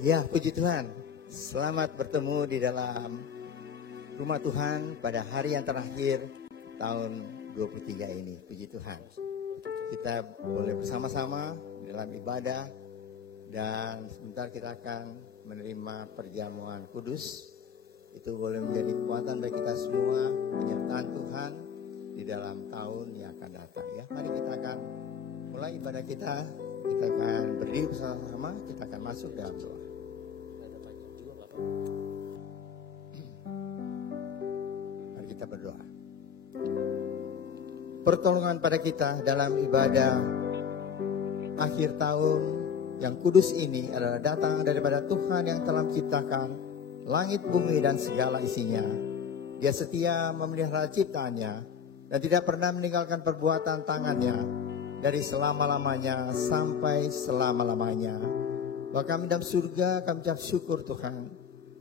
Ya, puji Tuhan. Selamat bertemu di dalam rumah Tuhan pada hari yang terakhir tahun 23 ini. Puji Tuhan. Kita boleh bersama-sama dalam ibadah dan sebentar kita akan menerima perjamuan kudus. Itu boleh menjadi kekuatan bagi kita semua, penyertaan Tuhan di dalam tahun yang akan datang. Ya, mari kita akan mulai ibadah kita. Kita akan berdiri bersama-sama, kita akan masuk dalam doa. Mari kita berdoa. Pertolongan pada kita dalam ibadah akhir tahun yang kudus ini adalah datang daripada Tuhan yang telah menciptakan langit, bumi, dan segala isinya. Dia setia memelihara ciptaannya dan tidak pernah meninggalkan perbuatan tangannya dari selama-lamanya sampai selama-lamanya. Bahwa kami dalam surga, kami ucap syukur Tuhan.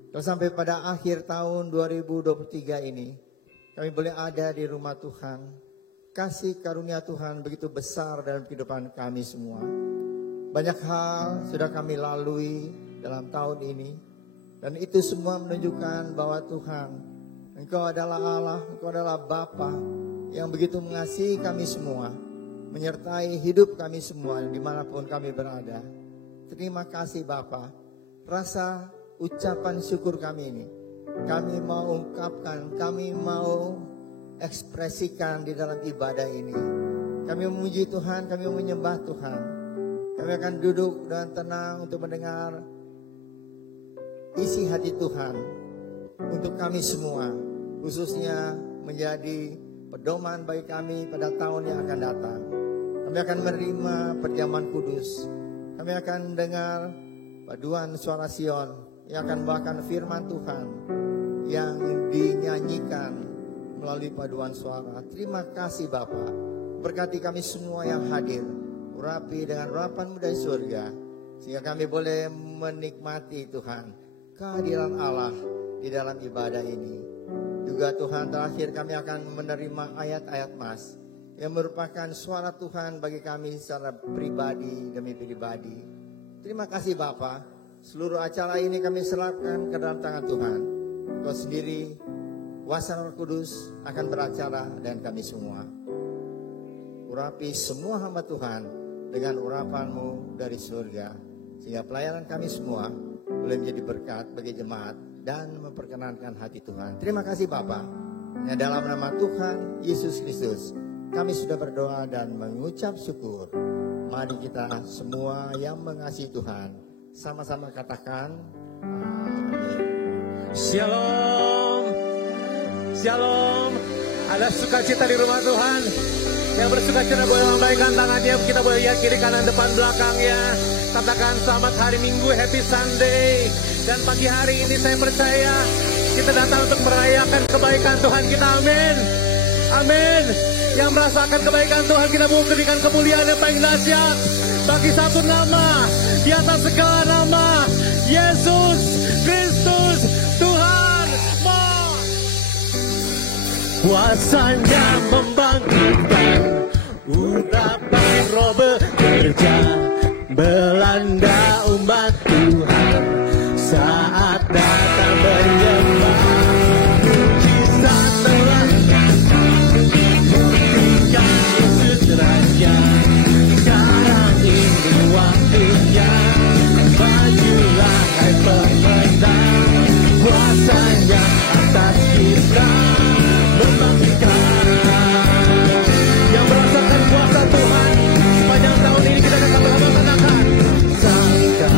Kalau sampai pada akhir tahun 2023 ini, kami boleh ada di rumah Tuhan. Kasih karunia Tuhan begitu besar dalam kehidupan kami semua. Banyak hal sudah kami lalui dalam tahun ini. Dan itu semua menunjukkan bahwa Tuhan, Engkau adalah Allah, Engkau adalah Bapa yang begitu mengasihi kami semua. Menyertai hidup kami semua dimanapun kami berada. Terima kasih Bapa. Rasa ucapan syukur kami ini kami mau ungkapkan, kami mau ekspresikan di dalam ibadah ini. Kami memuji Tuhan, kami menyembah Tuhan. Kami akan duduk dan tenang untuk mendengar isi hati Tuhan untuk kami semua, khususnya menjadi pedoman bagi kami pada tahun yang akan datang. Kami akan menerima perjamuan kudus. Kami akan dengar paduan suara Sion yang akan membawakan firman Tuhan yang dinyanyikan melalui paduan suara. Terima kasih Bapa. Berkati kami semua yang hadir. Urapi dengan urapan-Mu dari surga. Sehingga kami boleh menikmati Tuhan kehadiran Allah di dalam ibadah ini. Juga Tuhan terakhir kami akan menerima ayat-ayat Mas yang merupakan suara Tuhan bagi kami secara pribadi demi pribadi. Terima kasih Bapa. Seluruh acara ini kami serahkan ke dalam tangan Tuhan. Kau sendiri, kuasa Roh Kudus akan beracara dan kami semua. Urapi semua hamba Tuhan dengan urapan-Mu dari surga. Sehingga pelayanan kami semua boleh menjadi berkat bagi jemaat dan memperkenankan hati Tuhan. Terima kasih Bapa. Yang dalam nama Tuhan Yesus Kristus kami sudah berdoa dan mengucap syukur. Mari kita semua yang mengasihi Tuhan sama-sama katakan amin. Shalom. Shalom. Ada sukacita di rumah Tuhan. Yang bersukacita boleh melambaikan tangannya. Kita boleh lihat kiri kanan depan belakangnya. Katakan selamat hari Minggu, happy Sunday. Dan pagi hari ini saya percaya kita datang untuk merayakan kebaikan Tuhan kita. Amin. Amin. Yang merasakan kebaikan Tuhan, kita mau berikan kemuliaan yang paling dahsyat bagi satu nama di atas segala nama, Yesus Kristus Tuhan. Kuasanya membangkitkan, urapan Roh bekerja, belanda umat Tuhan saat datang menyembah. Mujizat telah buktikan Yesus Raja. Sekarang ini waktunya, majulah hai pemenang. Kuasanya atas kita membangkitkan. Yang merasakan kuasa Tuhan sepanjang tahun ini, kita datang bersama katakan sangka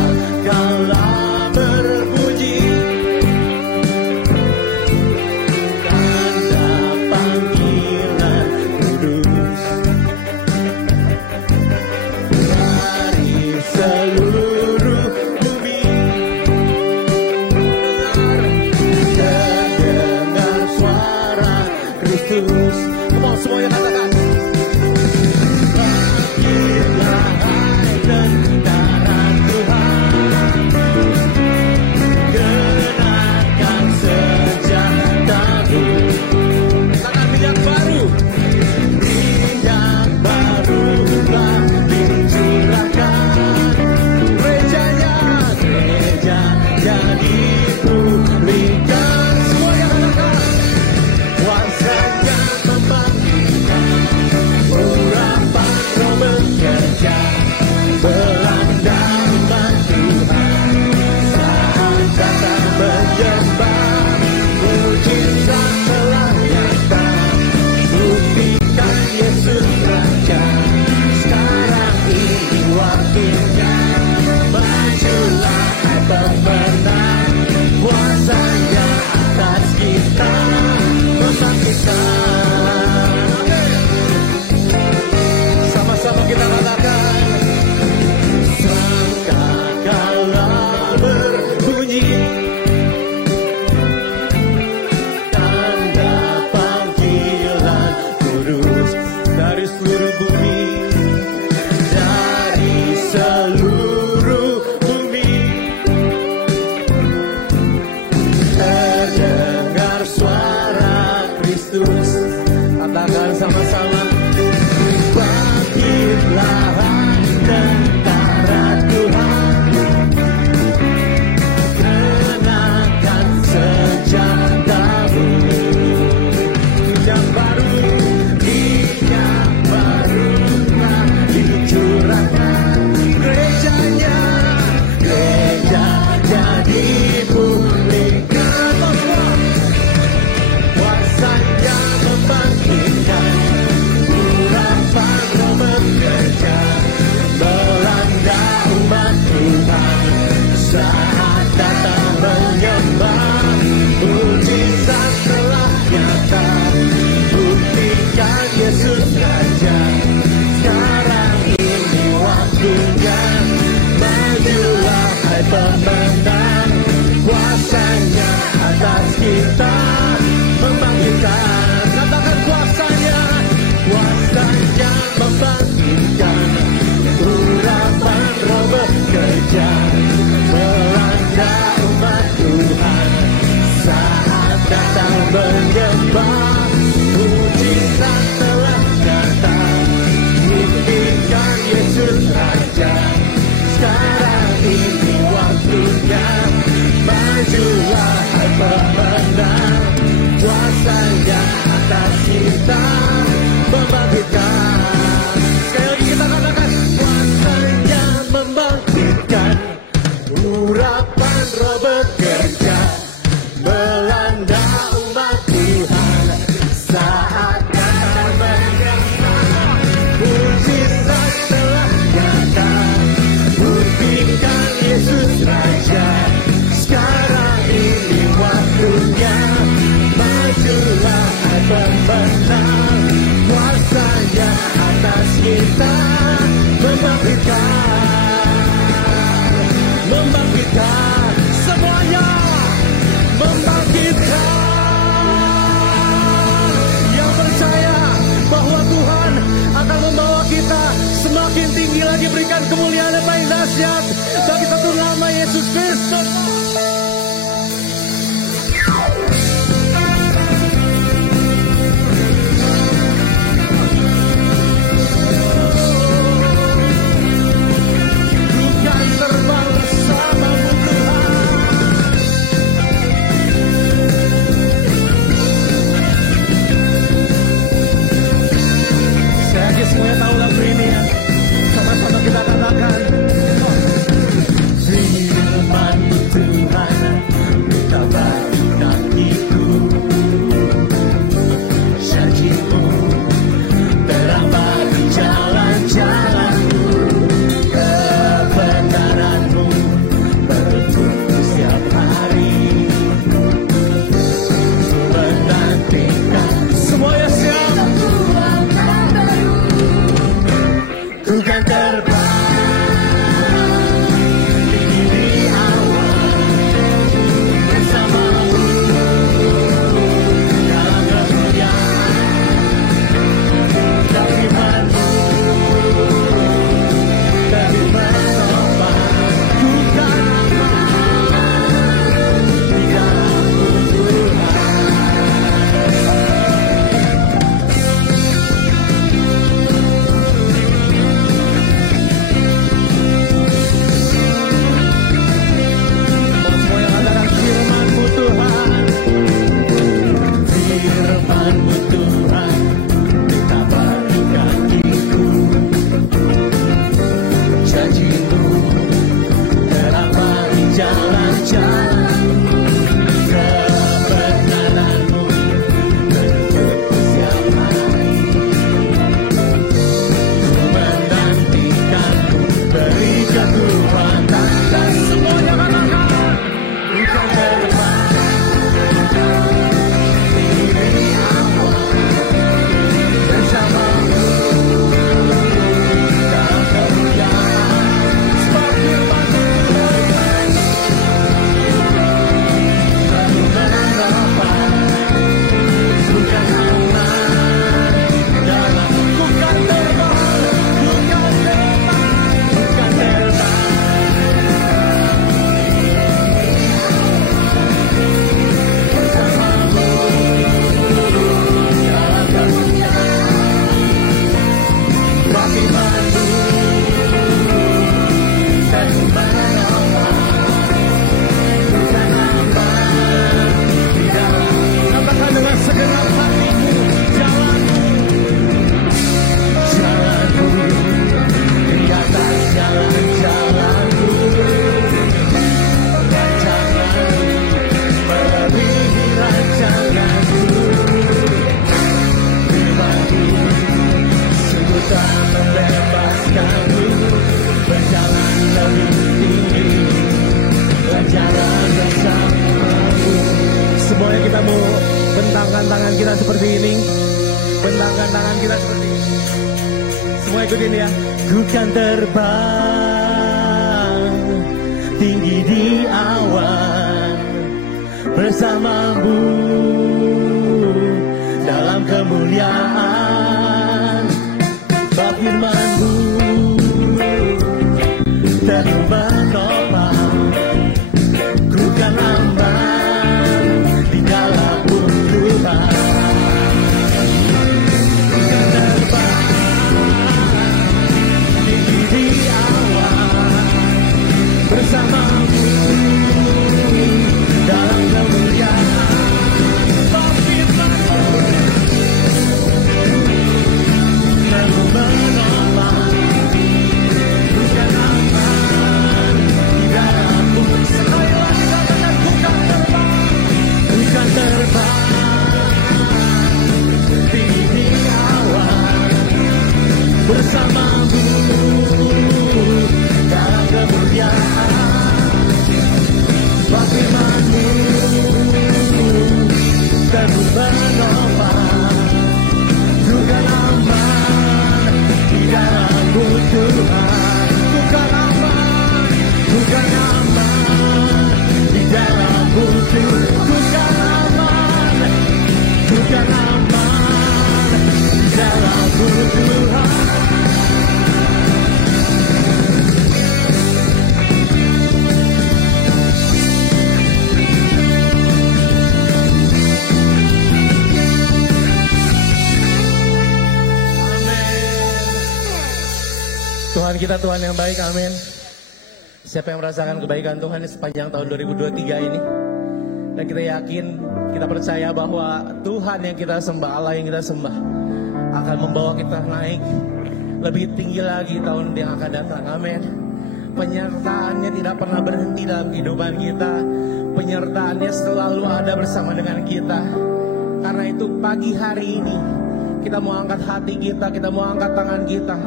urapan Roh bekerja melanda umat Tuhan saat kata mendengar mujizat telah nyata buktikan Yesus Raja sekarang ini waktunya majulah pemenang kuasanya atas kita membangkitkan semuanya membangkitkan yang percaya bahwa Tuhan akan membawa kita semakin tinggi lagi berikan kemuliaan yang paling dahsyat bagi satu nama Yesus Kristus. Semuanya tahu lagu ini ya. Sama-sama kita katakan. Firman Tuhan berkabarkan itu. Janjimu terang bagi jalan-jalanmu. Kebenaranmu bertumbuh setiap hari. Menantikan semuanya siap. Ku kan terbang tinggi di awan bersamamu dalam kemuliaan dan firman-Mu dari menopang ku kan aman di dalam-Mu Semuanya kita mau bentangkan tangan kita seperti ini. Bentangkan tangan kita seperti ini. Semua ikutin ya. Ku kan terbang tinggi di awan bersamamu dalam kemuliaan. Bab firman-Mu terus menopang. Ku kan aman di dalam-Mu Tuhan. Ku kan terbang tinggi di awan bersamamu dalam kemuliaan. Bab firman-Mu terus menopang. Ku kan aman di dalam-Mu aman di dalam-Mu Tuhan. Ku kan aman di dalam-Mu Tuhan. Tuhan kita Tuhan yang baik, amin. Siapa yang merasakan kebaikan Tuhan sepanjang tahun 2023 ini? Dan kita yakin, kita percaya bahwa Tuhan yang kita sembah, Allah yang kita sembah akan membawa kita naik lebih tinggi lagi tahun yang akan datang, amin. Penyertaannya tidak pernah berhenti dalam kehidupan kita. Penyertaannya selalu ada bersama dengan kita. Karena itu pagi hari ini kita mau angkat hati kita mau angkat tangan kita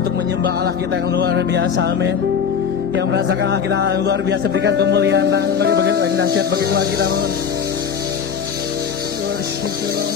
untuk menyembah Allah kita yang luar biasa, amin. Yang merasakan Allah kita yang luar biasa, berikan kemuliaan bagi bagian yang dahsyat bagi Tuhan kita. Worship you, Lord.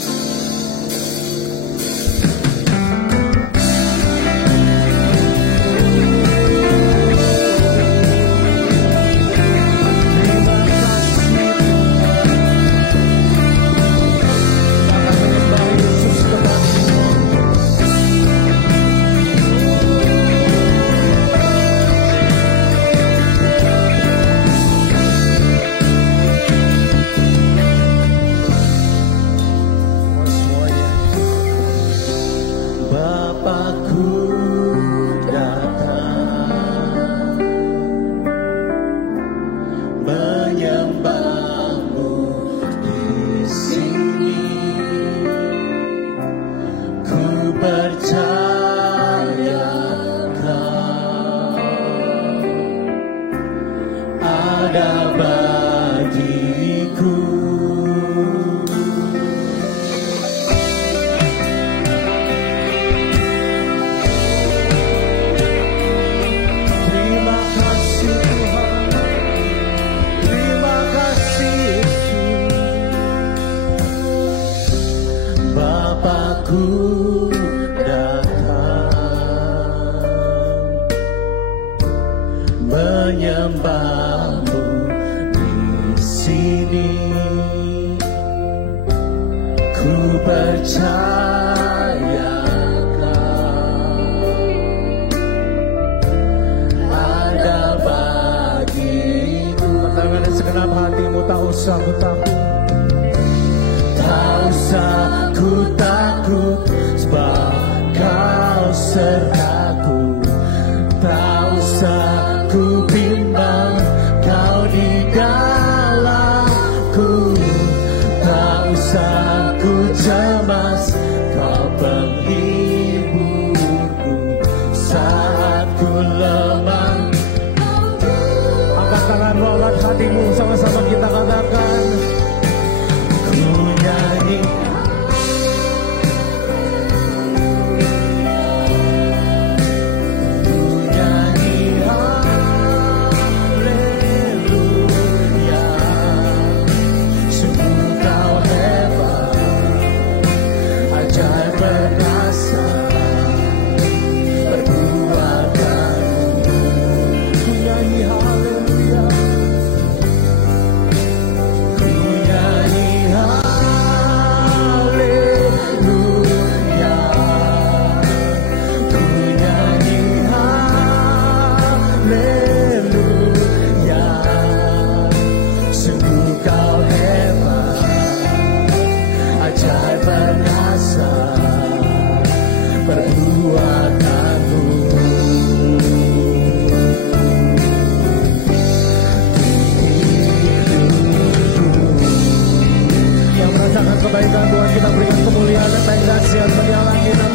Kebaikan Tuhan, kita berikan kemuliaan dan dahsyat bagi Allah kita.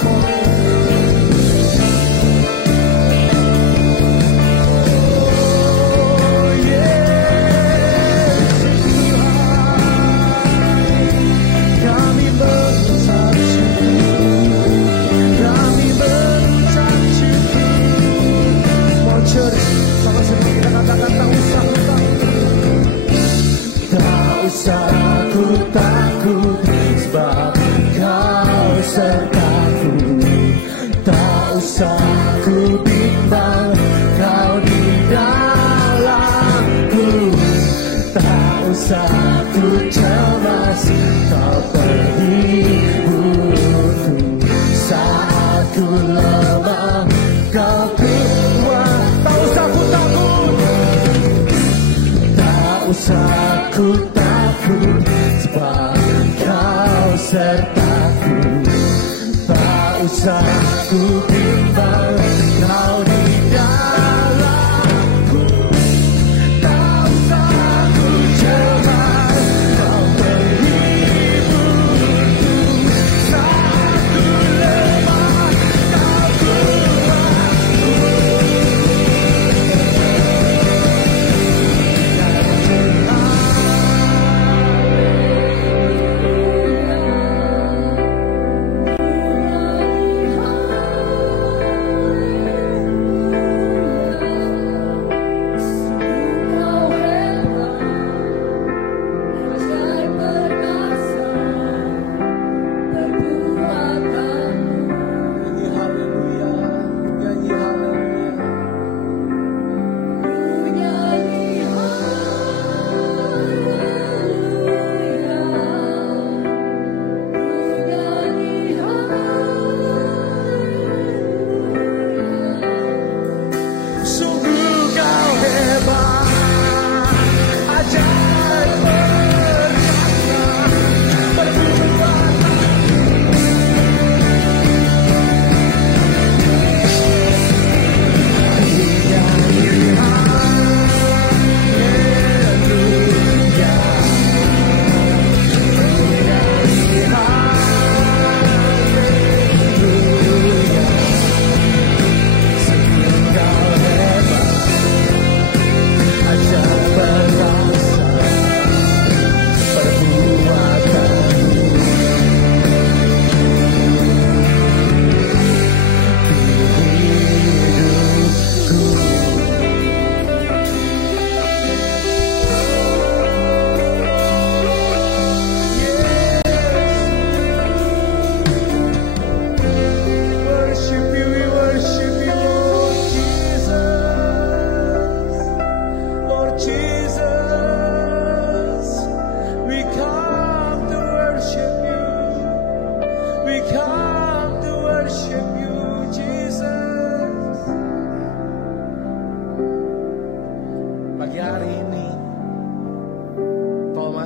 Tak usah ku takut sebab usah ku cemas, kau penghiburku. Saat ku lemah, kau kuat. Tak usah ku takut, tak usah ku takut, sebab kau sertaku. Tak usah ku bimbang, kau di dalamku. Tak usah ku cemas, kau penghiburku. Saat ku lemah, kau kuatku.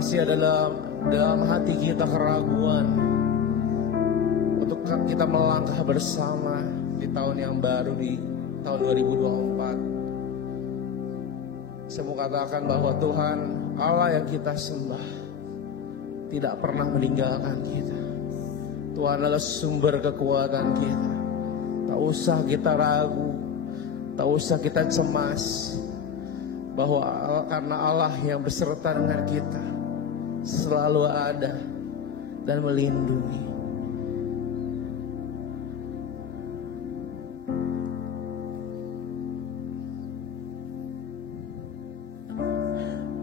masih ada dalam hati kita keraguan untuk kita melangkah bersama di tahun yang baru, di tahun 2024. Saya mau katakan bahwa Tuhan Allah yang kita sembah tidak pernah meninggalkan kita. Tuhan adalah sumber kekuatan kita. Tak usah kita ragu, tak usah kita cemas, bahwa karena Allah yang beserta dengan kita selalu ada dan melindungi.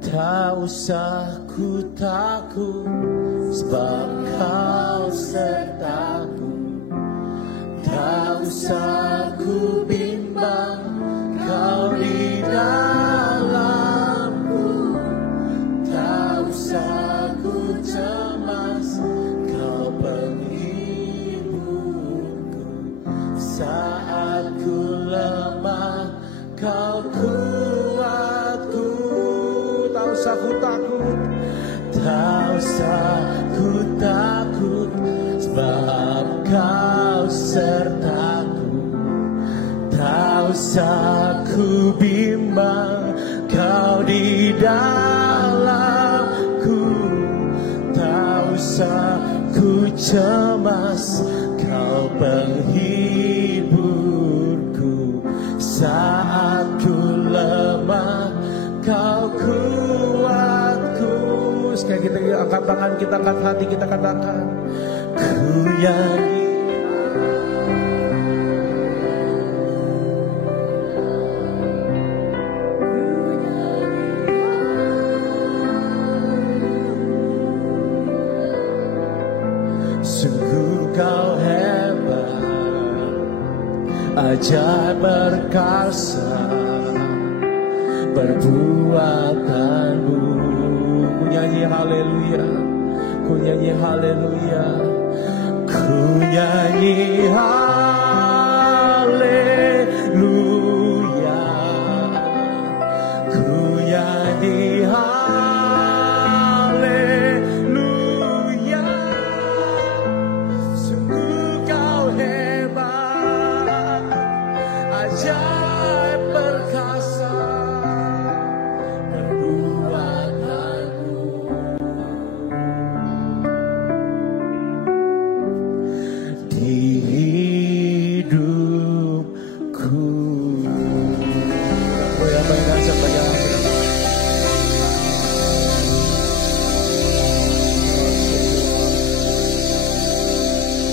Tak usah ku takut, sebab Kau sertaku. Tak usah ku bimbang, Kau di dalamku. Tak usah ku cemas, Kau penghiburku. Saat ku lemah, Kau kuatku. Tak usah ku takut, tak usah ku takut, sebab Kau sertaku. Tak usah ku bimbang, Kau di dalamku. Tak usah ku cemas, Kau penghiburku. Saat ku lemah, Kau kuatku. Sekali kita angkat tangan, kita angkat hati, kita katakan, ku yakin. Sungguh Kau hebat, ajaib perkasa perbuatanmu. Ku nyanyi haleluya. Ku nyanyi haleluya. Ku nyanyi haleluya. Sungguh kau hebat, ajaib perkasa, perbuatanmu. Di hidupku. Boleh bangga sebagai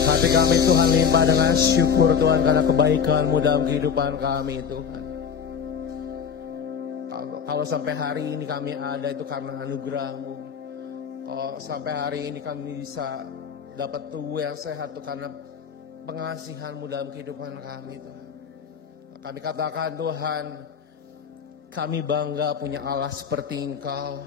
hati kami Tuhan limpah dengan syukur Tuhan karena kebaikan-Mu dalam kehidupan kami Tuhan. Kalau sampai hari ini kami ada itu karena anugerah-Mu. Kalau sampai hari ini kami bisa dapat tubuh yang sehat itu karena pengasihan-Mu dalam kehidupan kami Tuhan. Kami katakan Tuhan, kami bangga punya Allah seperti Engkau.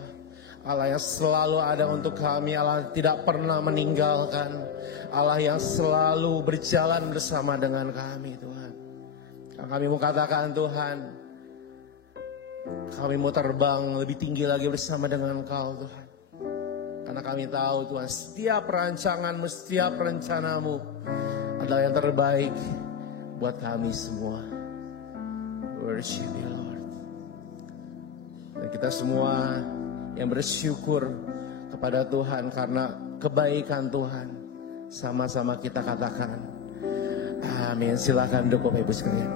Allah yang selalu ada untuk kami, Allah yang tidak pernah meninggalkan, Allah yang selalu berjalan bersama dengan kami Tuhan. Kami mau katakan Tuhan, kami mau terbang lebih tinggi lagi bersama dengan Engkau Tuhan. Karena kami tahu Tuhan, setiap rancangan-Mu, setiap rencana-Mu adalah yang terbaik buat kami semua. Worship you Lord. Dan kita semua yang bersyukur kepada Tuhan karena kebaikan Tuhan, sama-sama kita katakan amin. Silakan duduk Bapak Ibu sekalian.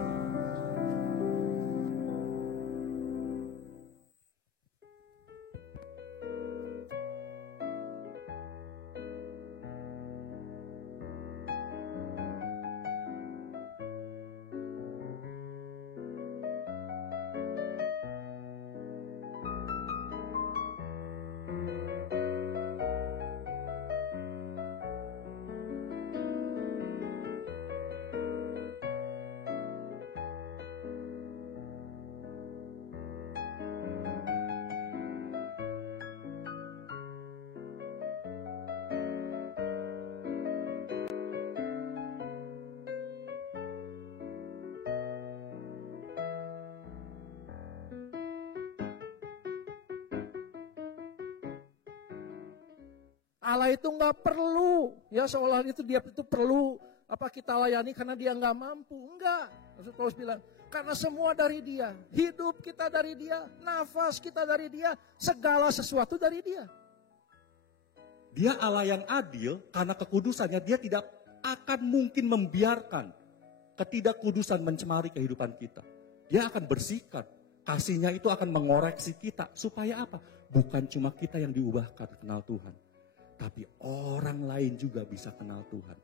Allah itu nggak perlu, ya seolah itu dia itu perlu apa kita layani karena dia nggak mampu, enggak. Rasul Paulus bilang karena semua dari dia, hidup kita dari dia, nafas kita dari dia, segala sesuatu dari dia. Dia Allah yang adil karena kekudusannya dia tidak akan mungkin membiarkan ketidakkudusan mencemari kehidupan kita. Dia akan bersihkan, kasihnya itu akan mengoreksi kita supaya apa? Bukan cuma kita yang diubahkan kenal Tuhan. Tapi orang lain juga bisa kenal Tuhan.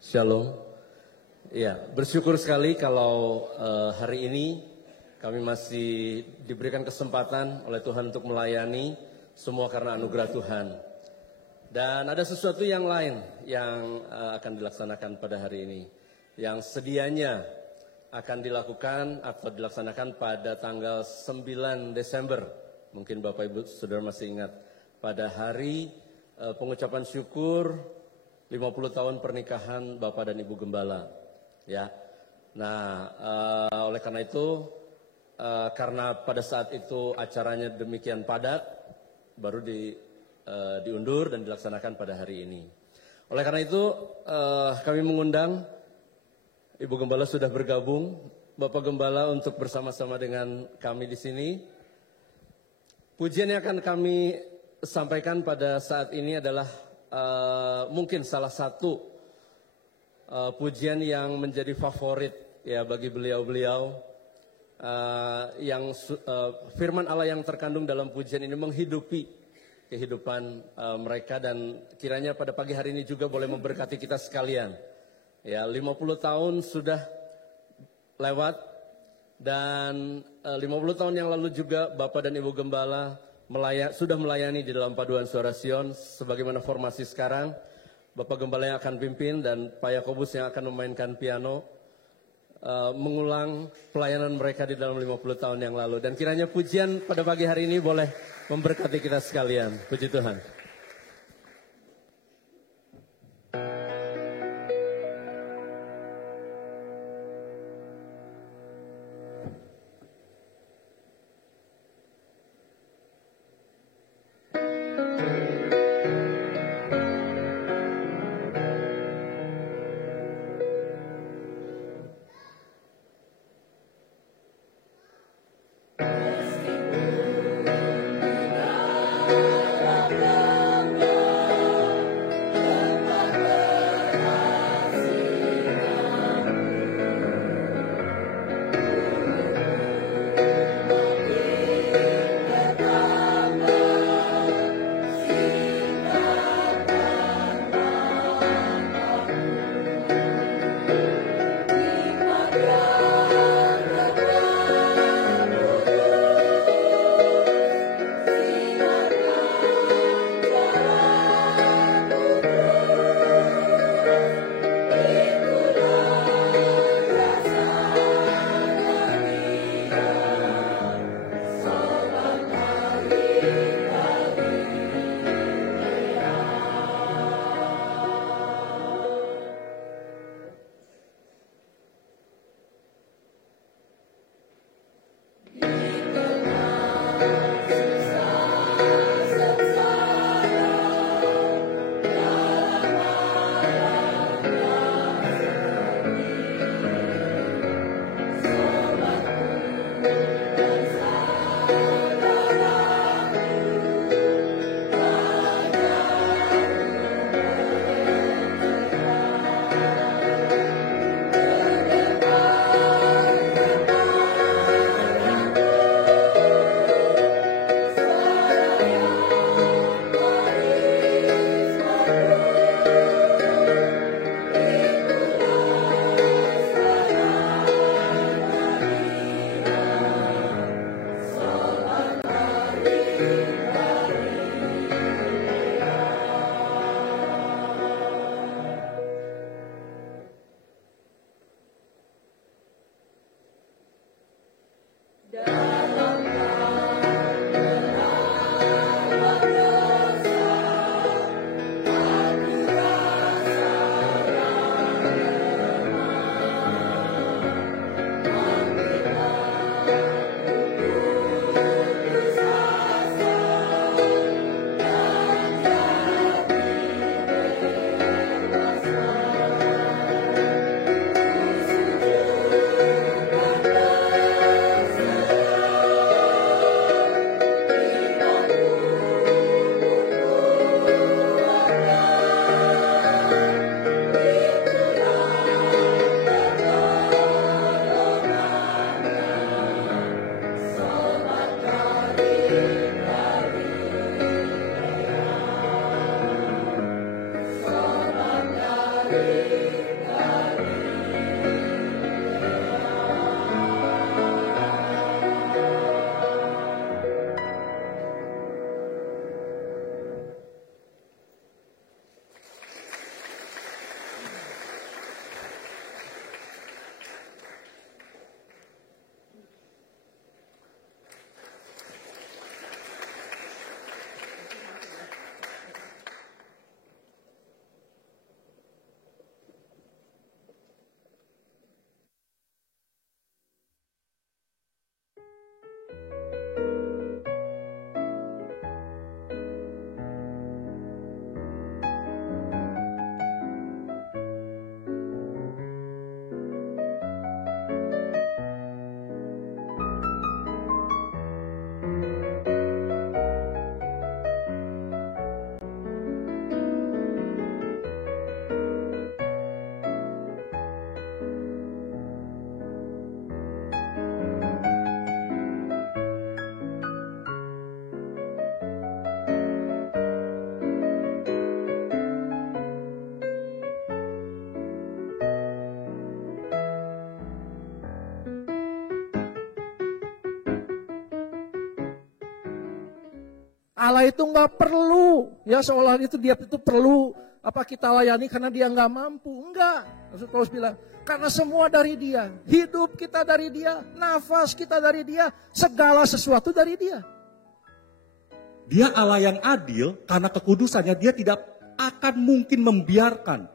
Shalom. Ya, bersyukur sekali kalau hari ini kami masih diberikan kesempatan oleh Tuhan untuk melayani, semua karena anugerah Tuhan. Dan ada sesuatu yang lain yang akan dilaksanakan pada hari ini. Yang sedianya akan dilakukan atau dilaksanakan pada tanggal 9 Desember. Mungkin Bapak Ibu Saudara masih ingat. Pada hari pengucapan syukur 50 tahun pernikahan Bapak dan Ibu Gembala. Ya. Nah, oleh karena itu, karena pada saat itu acaranya demikian padat, baru diundur dan dilaksanakan pada hari ini. Oleh karena itu kami mengundang Ibu Gembala sudah bergabung, Bapak Gembala untuk bersama-sama dengan kami di sini. Pujian yang akan kami sampaikan pada saat ini adalah mungkin salah satu pujian yang menjadi favorit ya bagi beliau-beliau. Yang firman Allah yang terkandung dalam pujian ini menghidupi kehidupan mereka dan kiranya pada pagi hari ini juga boleh memberkati kita sekalian. Ya, 50 tahun sudah lewat dan 50 tahun yang lalu juga Bapak dan Ibu Gembala sudah melayani di dalam Paduan Suara Sion sebagaimana formasi sekarang. Bapak Gembala yang akan pimpin dan Pak Yakobus yang akan memainkan piano, mengulang pelayanan mereka di dalam 50 tahun yang lalu. Dan kiranya pujian pada pagi hari ini boleh memberkati kita sekalian. Puji Tuhan. Allah itu nggak perlu, ya seolah itu dia itu perlu apa kita layani karena dia nggak mampu. Enggak. Rasul Paulus bilang, karena semua dari dia, hidup kita dari dia, nafas kita dari dia, segala sesuatu dari dia. Dia Allah yang adil, karena kekudusannya dia tidak akan mungkin membiarkan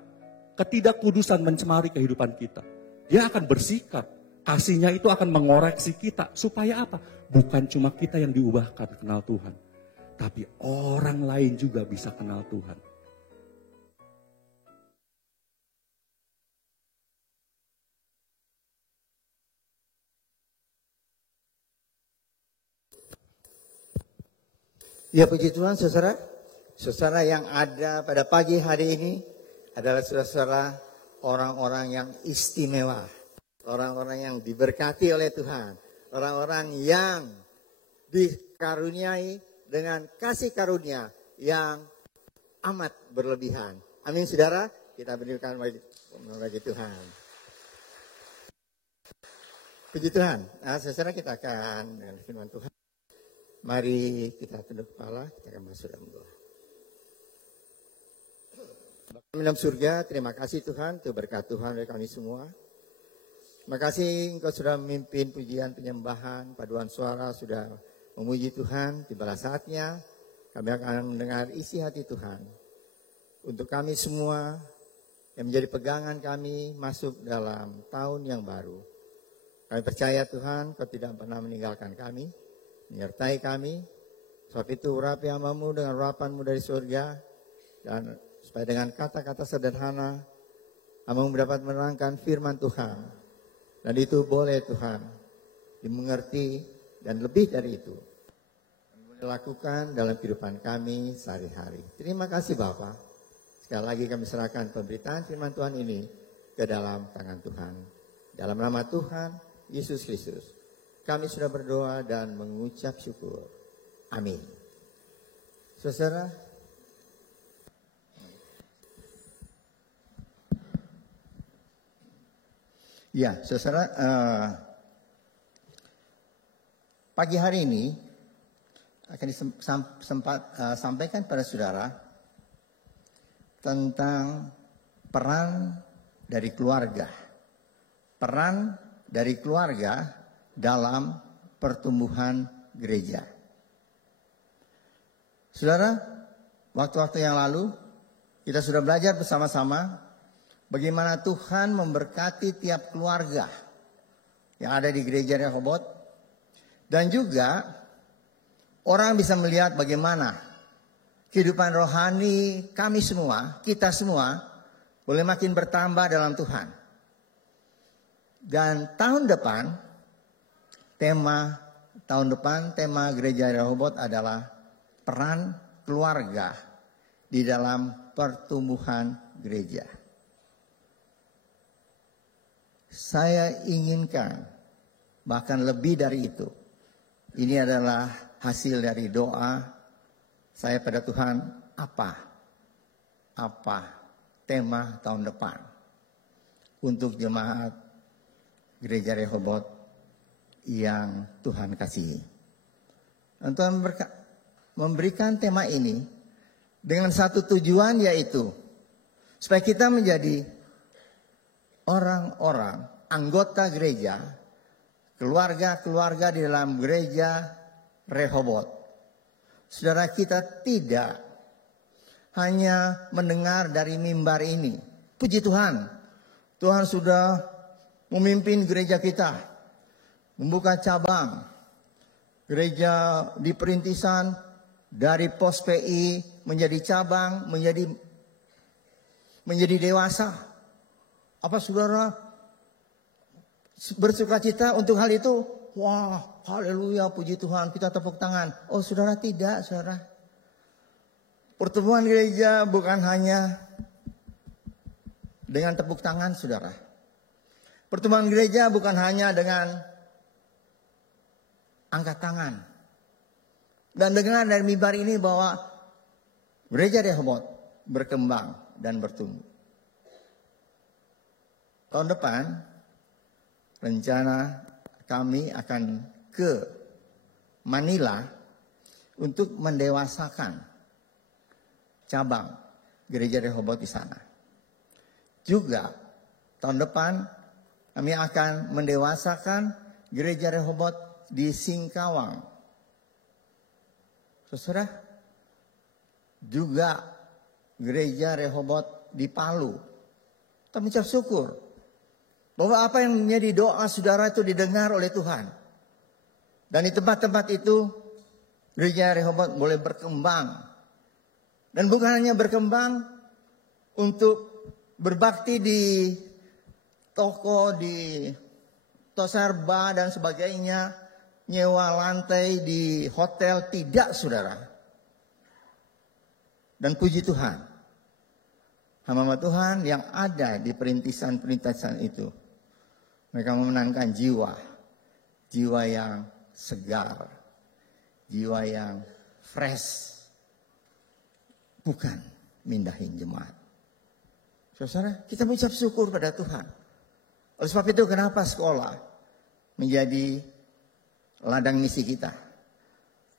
ketidakkudusan mencemari kehidupan kita. Dia akan bersikap, kasihnya itu akan mengoreksi kita. Supaya apa? Bukan cuma kita yang diubahkan kenal Tuhan, tapi orang lain juga bisa kenal Tuhan. Ya puji Tuhan saudara. Saudara yang ada pada pagi hari ini adalah saudara orang-orang yang istimewa. Orang-orang yang diberkati oleh Tuhan. Orang-orang yang dikaruniai dengan kasih karunia yang amat berlebihan. Amin saudara. Kita berikan bagi Tuhan. Puji Tuhan. Nah, saudara kita akan dengan firman Tuhan. Mari kita tunduk kepala, kita akan masuk dalam doa. Bapa dalam surga, terima kasih Tuhan, untuk berkat Tuhan dari kami semua. Terima kasih Engkau sudah memimpin pujian penyembahan, paduan suara sudah memuji Tuhan. Tibalah saatnya kami akan mendengar isi hati Tuhan. Untuk kami semua yang menjadi pegangan kami masuk dalam tahun yang baru. Kami percaya Tuhan, Kau tidak pernah meninggalkan kami. Menyertai kami, sebab itu urapi hamba-Mu dengan urapan-Mu dari surga, dan supaya dengan kata-kata sederhana, hamba-Mu dapat menerangkan firman Tuhan, dan itu boleh Tuhan, dimengerti, dan lebih dari itu, dilakukan dalam kehidupan kami sehari-hari. Terima kasih Bapa. Sekali lagi kami serahkan pemberitaan firman Tuhan ini ke dalam tangan Tuhan. Dalam nama Tuhan, Yesus Kristus. Kami sudah berdoa dan mengucap syukur. Amin. Saudara, ya saudara, pagi hari ini akan sampaikan pada saudara tentang peran dari keluarga. Peran dari keluarga dalam pertumbuhan gereja. Saudara, waktu-waktu yang lalu kita sudah belajar bersama-sama bagaimana Tuhan memberkati tiap keluarga yang ada di gereja Rehoboth, dan juga orang bisa melihat bagaimana kehidupan rohani kami semua, kita semua boleh makin bertambah dalam Tuhan. Dan tema gereja Rehoboth adalah peran keluarga di dalam pertumbuhan gereja. Saya inginkan bahkan lebih dari itu. Ini adalah hasil dari doa saya pada Tuhan, apa tema tahun depan untuk jemaat gereja Rehoboth yang Tuhan kasihi. Dan Tuhan memberikan tema ini dengan satu tujuan, yaitu supaya kita menjadi orang-orang anggota gereja, keluarga-keluarga di dalam gereja Rehoboth. Saudara, kita tidak hanya mendengar dari mimbar ini. Puji Tuhan, Tuhan sudah memimpin gereja kita membuka cabang gereja di Perintisan, dari pos PI menjadi cabang, menjadi dewasa. Apa saudara bersuka cita untuk hal itu? Wah, haleluya, puji Tuhan, kita tepuk tangan. Oh saudara, tidak saudara. Pertumbuhan gereja bukan hanya dengan tepuk tangan saudara. Pertumbuhan gereja bukan hanya dengan angkat tangan. Dan dengar dari mimbar ini bahwa gereja Rehoboth berkembang dan bertumbuh. Tahun depan rencana kami akan ke Manila untuk mendewasakan cabang gereja Rehoboth di sana. Juga tahun depan kami akan mendewasakan gereja Rehoboth di Singkawang. Saudara, juga gereja Rehoboth di Palu. Kita mengucap syukur bahwa apa yang menjadi doa saudara itu didengar oleh Tuhan. Dan di tempat-tempat itu gereja Rehoboth boleh berkembang. Dan bukan hanya berkembang untuk berbakti di toko, di Tosarba dan sebagainya, nyewa lantai di hotel, tidak saudara. Dan puji Tuhan, hamba Tuhan yang ada di perintisan-perintisan itu, mereka memenangkan jiwa yang segar, jiwa yang fresh, bukan mindahin jemaat. Saudara, kita mengucap syukur pada Tuhan. Oleh sebab itu kenapa sekolah menjadi ladang misi kita?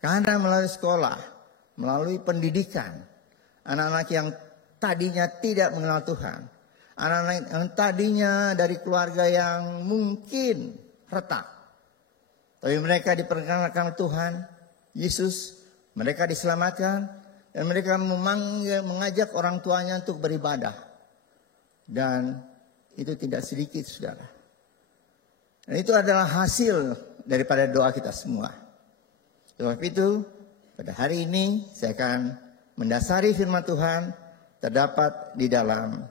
Karena melalui sekolah, melalui pendidikan, anak-anak yang tadinya tidak mengenal Tuhan, anak-anak yang tadinya dari keluarga yang mungkin retak, tapi mereka diperkenalkan Tuhan Yesus, mereka diselamatkan, dan mereka mengajak orang tuanya untuk beribadah. Dan itu tidak sedikit, saudara. Dan itu adalah hasil daripada doa kita semua. Sebab itu, pada hari ini saya akan mendasari firman Tuhan terdapat di dalam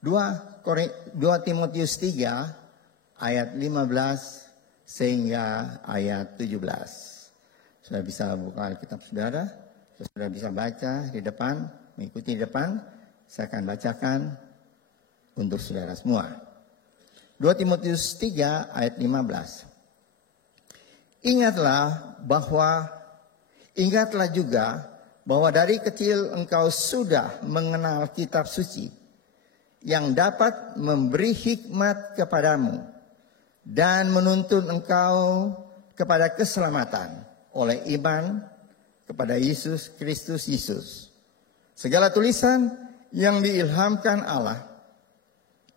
2 Timotius 3 ayat 15 sehingga ayat 17. Sudah bisa buka Alkitab saudara, sudah bisa baca di depan, mengikuti di depan. Saya akan bacakan untuk saudara semua. 2 Timotius 3 ayat 15. Ingatlah juga bahwa dari kecil engkau sudah mengenal kitab suci yang dapat memberi hikmat kepadamu dan menuntun engkau kepada keselamatan oleh iman kepada Yesus Kristus Yesus. Segala tulisan yang diilhamkan Allah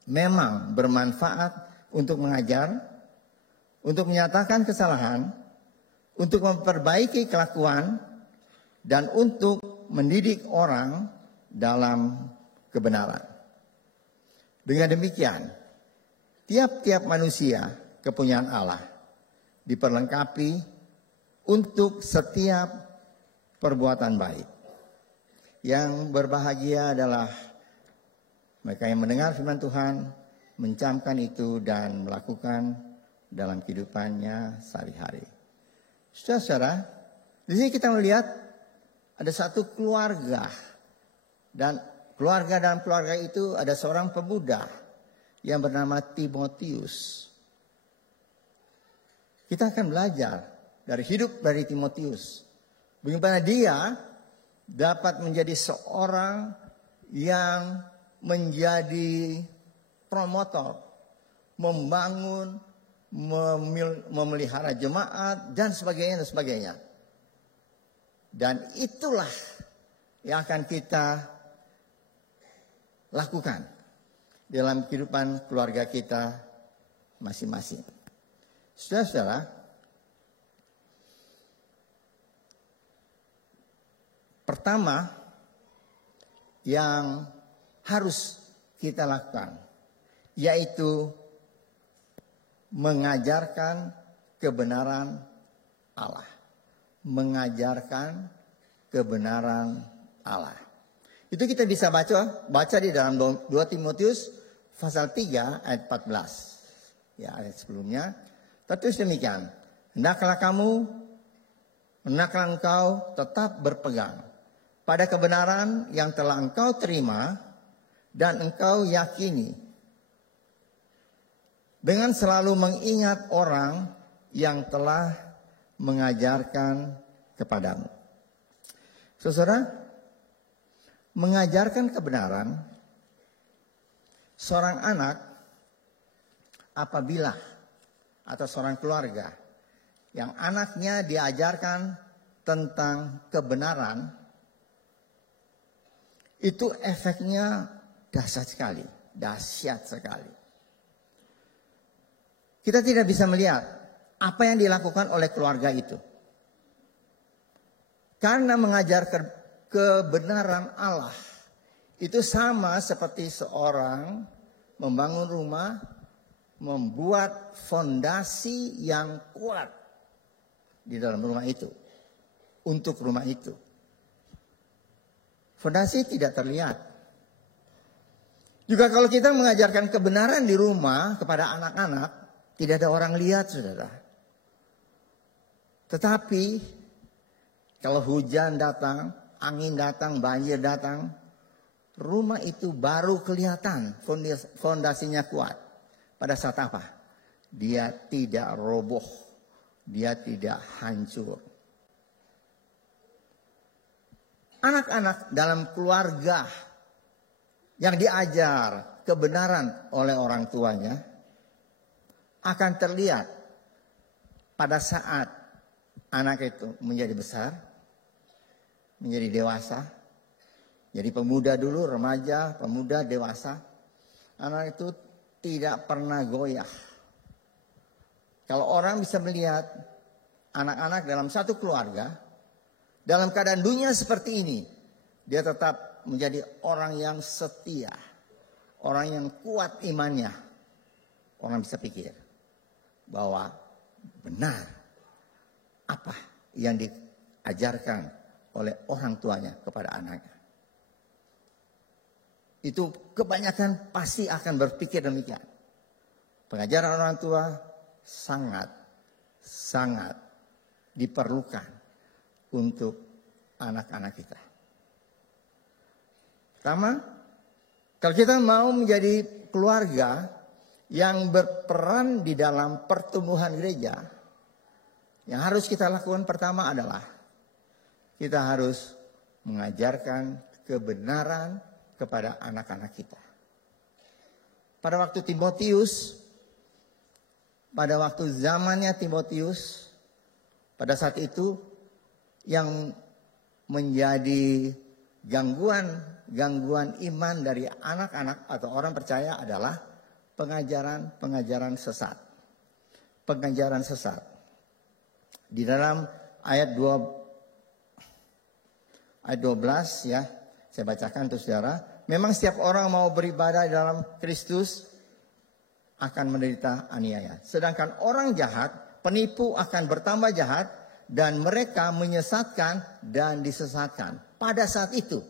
memang bermanfaat untuk mengajar, untuk menyatakan kesalahan, untuk memperbaiki kelakuan, dan untuk mendidik orang dalam kebenaran. Dengan demikian, tiap-tiap manusia kepunyaan Allah diperlengkapi untuk setiap perbuatan baik. Yang berbahagia adalah mereka yang mendengar firman Tuhan, mencamkan itu dan melakukan dalam kehidupannya sehari-hari. Saudara-saudara, di sini kita melihat ada satu keluarga, dan dalam keluarga itu ada seorang pemuda yang bernama Timotius. Kita akan belajar dari hidup dari Timotius, bagaimana dia dapat menjadi seorang yang menjadi promotor, membangun, memelihara jemaat, dan sebagainya. Dan itulah yang akan kita lakukan dalam kehidupan keluarga kita masing-masing. Saudara-saudara, pertama yang harus kita lakukan yaitu mengajarkan kebenaran Allah. Mengajarkan kebenaran Allah. Itu kita bisa baca di dalam 2 Timotius pasal 3 ayat 14. Ya, ayat sebelumnya. Tertulis demikian. Hendaklah engkau tetap berpegang pada kebenaran yang telah engkau terima dan engkau yakini, dengan selalu mengingat orang yang telah mengajarkan kepadamu. Saudara, mengajarkan kebenaran seorang anak apabila atau seorang keluarga yang anaknya diajarkan tentang kebenaran, itu efeknya dahsyat sekali. Kita tidak bisa melihat apa yang dilakukan oleh keluarga itu. Karena mengajar kebenaran Allah itu sama seperti seorang membangun rumah, membuat fondasi yang kuat di dalam rumah itu, untuk rumah itu. Fondasi tidak terlihat. Juga kalau kita mengajarkan kebenaran di rumah kepada anak-anak, tidak ada orang lihat, saudara. Tetapi kalau hujan datang, angin datang, banjir datang, rumah itu baru kelihatan fondasinya kuat. Pada saat apa? Dia tidak roboh, dia tidak hancur. Anak-anak dalam keluarga yang diajar kebenaran oleh orang tuanya akan terlihat pada saat anak itu menjadi besar, menjadi dewasa, jadi pemuda dulu, remaja, pemuda, dewasa. Anak itu tidak pernah goyah. Kalau orang bisa melihat anak-anak dalam satu keluarga, dalam keadaan dunia seperti ini, dia tetap menjadi orang yang setia, orang yang kuat imannya. Orang bisa pikir bahwa benar apa yang diajarkan oleh orang tuanya kepada anaknya. Itu kebanyakan pasti akan berpikir demikian. Pengajaran orang tua sangat diperlukan untuk anak-anak kita. Pertama, kalau kita mau menjadi keluarga yang berperan di dalam pertumbuhan gereja, yang harus kita lakukan pertama adalah kita harus mengajarkan kebenaran kepada anak-anak kita. Pada waktu Timotius, pada waktu zamannya Timotius, pada saat itu yang menjadi gangguan iman dari anak-anak atau orang percaya adalah pengajaran sesat. Pengajaran sesat. Di dalam ayat 12 ya, saya bacakan untuk saudara. Memang setiap orang mau beribadah dalam Kristus akan menderita aniaya. Sedangkan orang jahat, penipu akan bertambah jahat dan mereka menyesatkan dan disesatkan. Pada saat itu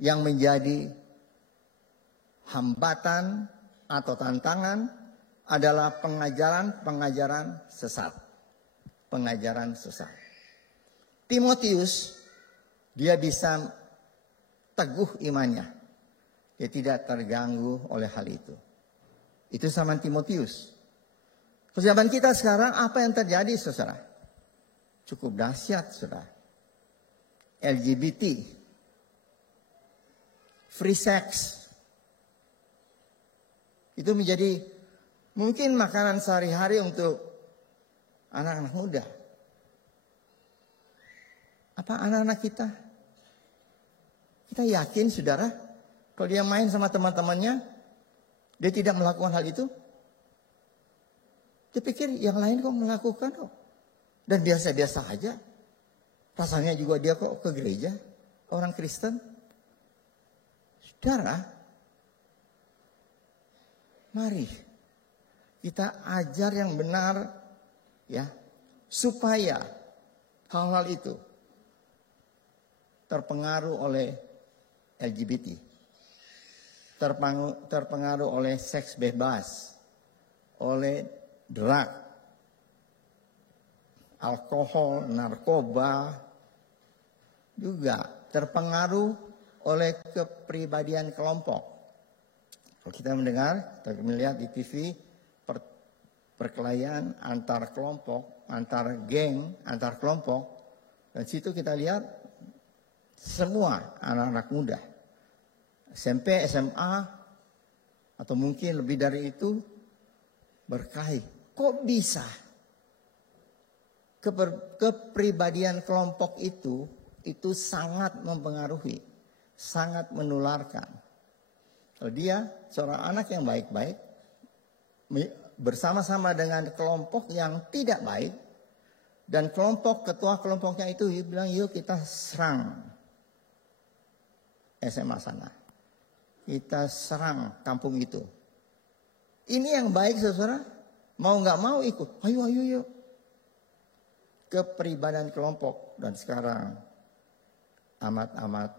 yang menjadi hambatan atau tantangan adalah pengajaran sesat. Pengajaran sesat. Timotius, dia bisa teguh imannya. Dia tidak terganggu oleh hal itu. Itu zaman Timotius. Zaman kita sekarang apa yang terjadi, saudara? Cukup dahsyat, saudara. LGBT, free sex, itu menjadi mungkin makanan sehari-hari untuk anak-anak muda. Apa anak-anak kita? Kita yakin, saudara, kalau dia main sama teman-temannya, dia tidak melakukan hal itu? Dia pikir yang lain kok melakukan kok. Dan biasa-biasa aja. Rasanya juga dia kok ke gereja, orang Kristen. Saudara, mari kita ajar yang benar, ya, supaya hal-hal itu terpengaruh oleh LGBT, terpengaruh oleh seks bebas, oleh drug, alkohol, narkoba, juga terpengaruh oleh kepribadian kelompok. Kalau kita mendengar, kita melihat di TV perkelahian antar kelompok, antar geng, antar kelompok, dan situ kita lihat semua anak-anak muda, SMP, SMA, atau mungkin lebih dari itu, berkelahi. Kok bisa? kepribadian kelompok itu sangat mempengaruhi, sangat menularkan. Kalau dia seorang anak yang baik-baik bersama-sama dengan kelompok yang tidak baik, dan ketua kelompoknya itu bilang, yuk kita serang SMA sana, kita serang kampung itu. Ini yang baik, saudara, mau nggak mau ikut, ayo yuk. Kepribadian kelompok dan sekarang amat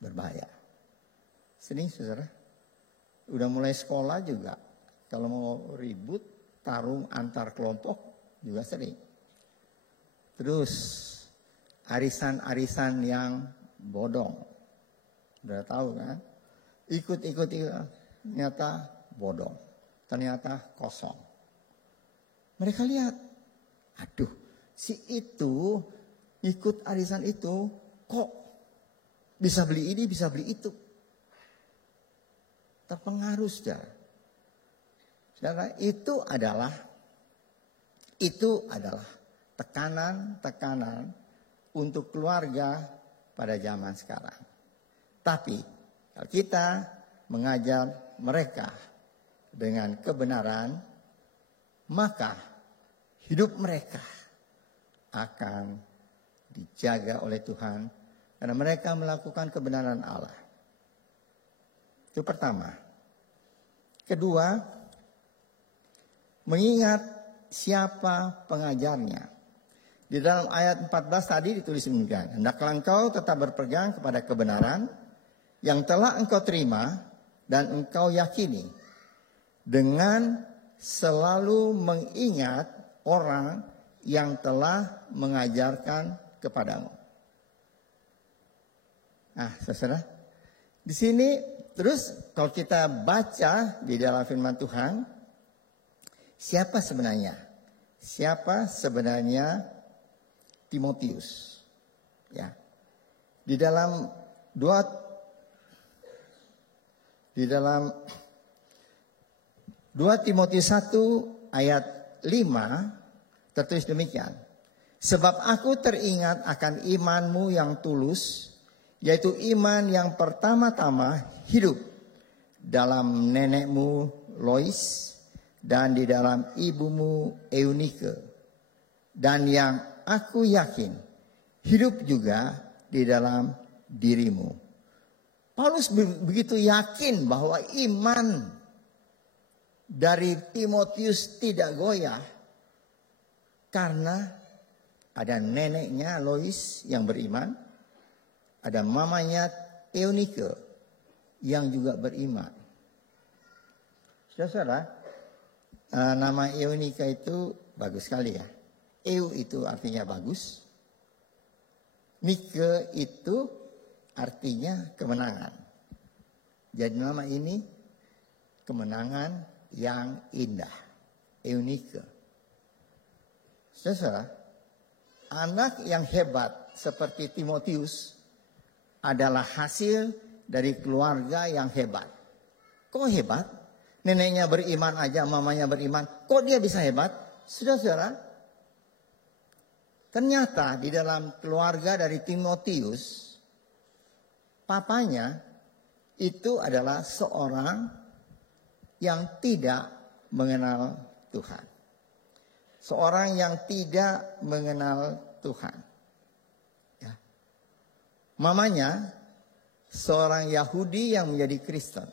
berbahaya. Sini, saudara, udah mulai sekolah juga, kalau mau ribut, tarung antar kelompok juga sering. Terus arisan-arisan yang bodong, udah tahu kan? Ikut, ternyata bodong, ternyata kosong. Mereka lihat, aduh, si itu ikut arisan itu kok bisa beli ini, bisa beli itu. Terpengaruh, saudara. Saudara, itu adalah tekanan untuk keluarga pada zaman sekarang. Tapi kalau kita mengajar mereka dengan kebenaran, maka hidup mereka akan dijaga oleh Tuhan karena mereka melakukan kebenaran Allah. Itu pertama. Kedua, mengingat siapa pengajarnya. Di dalam ayat 14 tadi ditulis demikian, hendaklah engkau tetap berpegang kepada kebenaran yang telah engkau terima dan engkau yakini, dengan selalu mengingat orang yang telah mengajarkan kepadamu. Nah, saudara, di sini terus kalau kita baca di dalam firman Tuhan, siapa sebenarnya Timotius? Ya. Di dalam 2 Timotius 1 ayat 5 tertulis demikian. Sebab aku teringat akan imanmu yang tulus, yaitu iman yang pertama-tama hidup dalam nenekmu Lois dan di dalam ibumu Eunike, dan yang aku yakin hidup juga di dalam dirimu. Paulus begitu yakin bahwa iman dari Timotius tidak goyah karena ada neneknya Lois yang beriman, ada mamanya Eunike yang juga beriman. Saudara, nama Eunike itu bagus sekali ya. Eu itu artinya bagus. Nike itu artinya kemenangan. Jadi nama ini kemenangan yang indah. Eunike. Saudara, anak yang hebat seperti Timotius adalah hasil dari keluarga yang hebat. Kok hebat? Neneknya beriman aja, mamanya beriman. Kok dia bisa hebat? Saudara, ternyata di dalam keluarga dari Timotius, papanya itu adalah seorang yang tidak mengenal Tuhan. Seorang yang tidak mengenal Tuhan. Ya. Mamanya seorang Yahudi yang menjadi Kristen.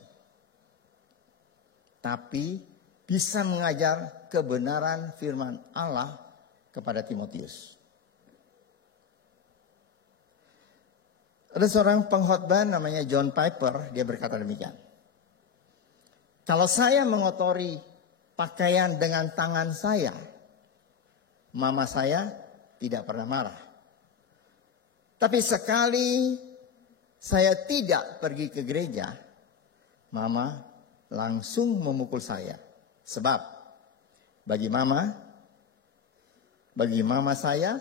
Tapi bisa mengajar kebenaran firman Allah kepada Timotius. Ada seorang pengkhotbah namanya John Piper, dia berkata demikian. Kalau saya mengotori pakaian dengan tangan saya, mama saya tidak pernah marah. Tapi sekali saya tidak pergi ke gereja, mama langsung memukul saya. Sebab bagi mama saya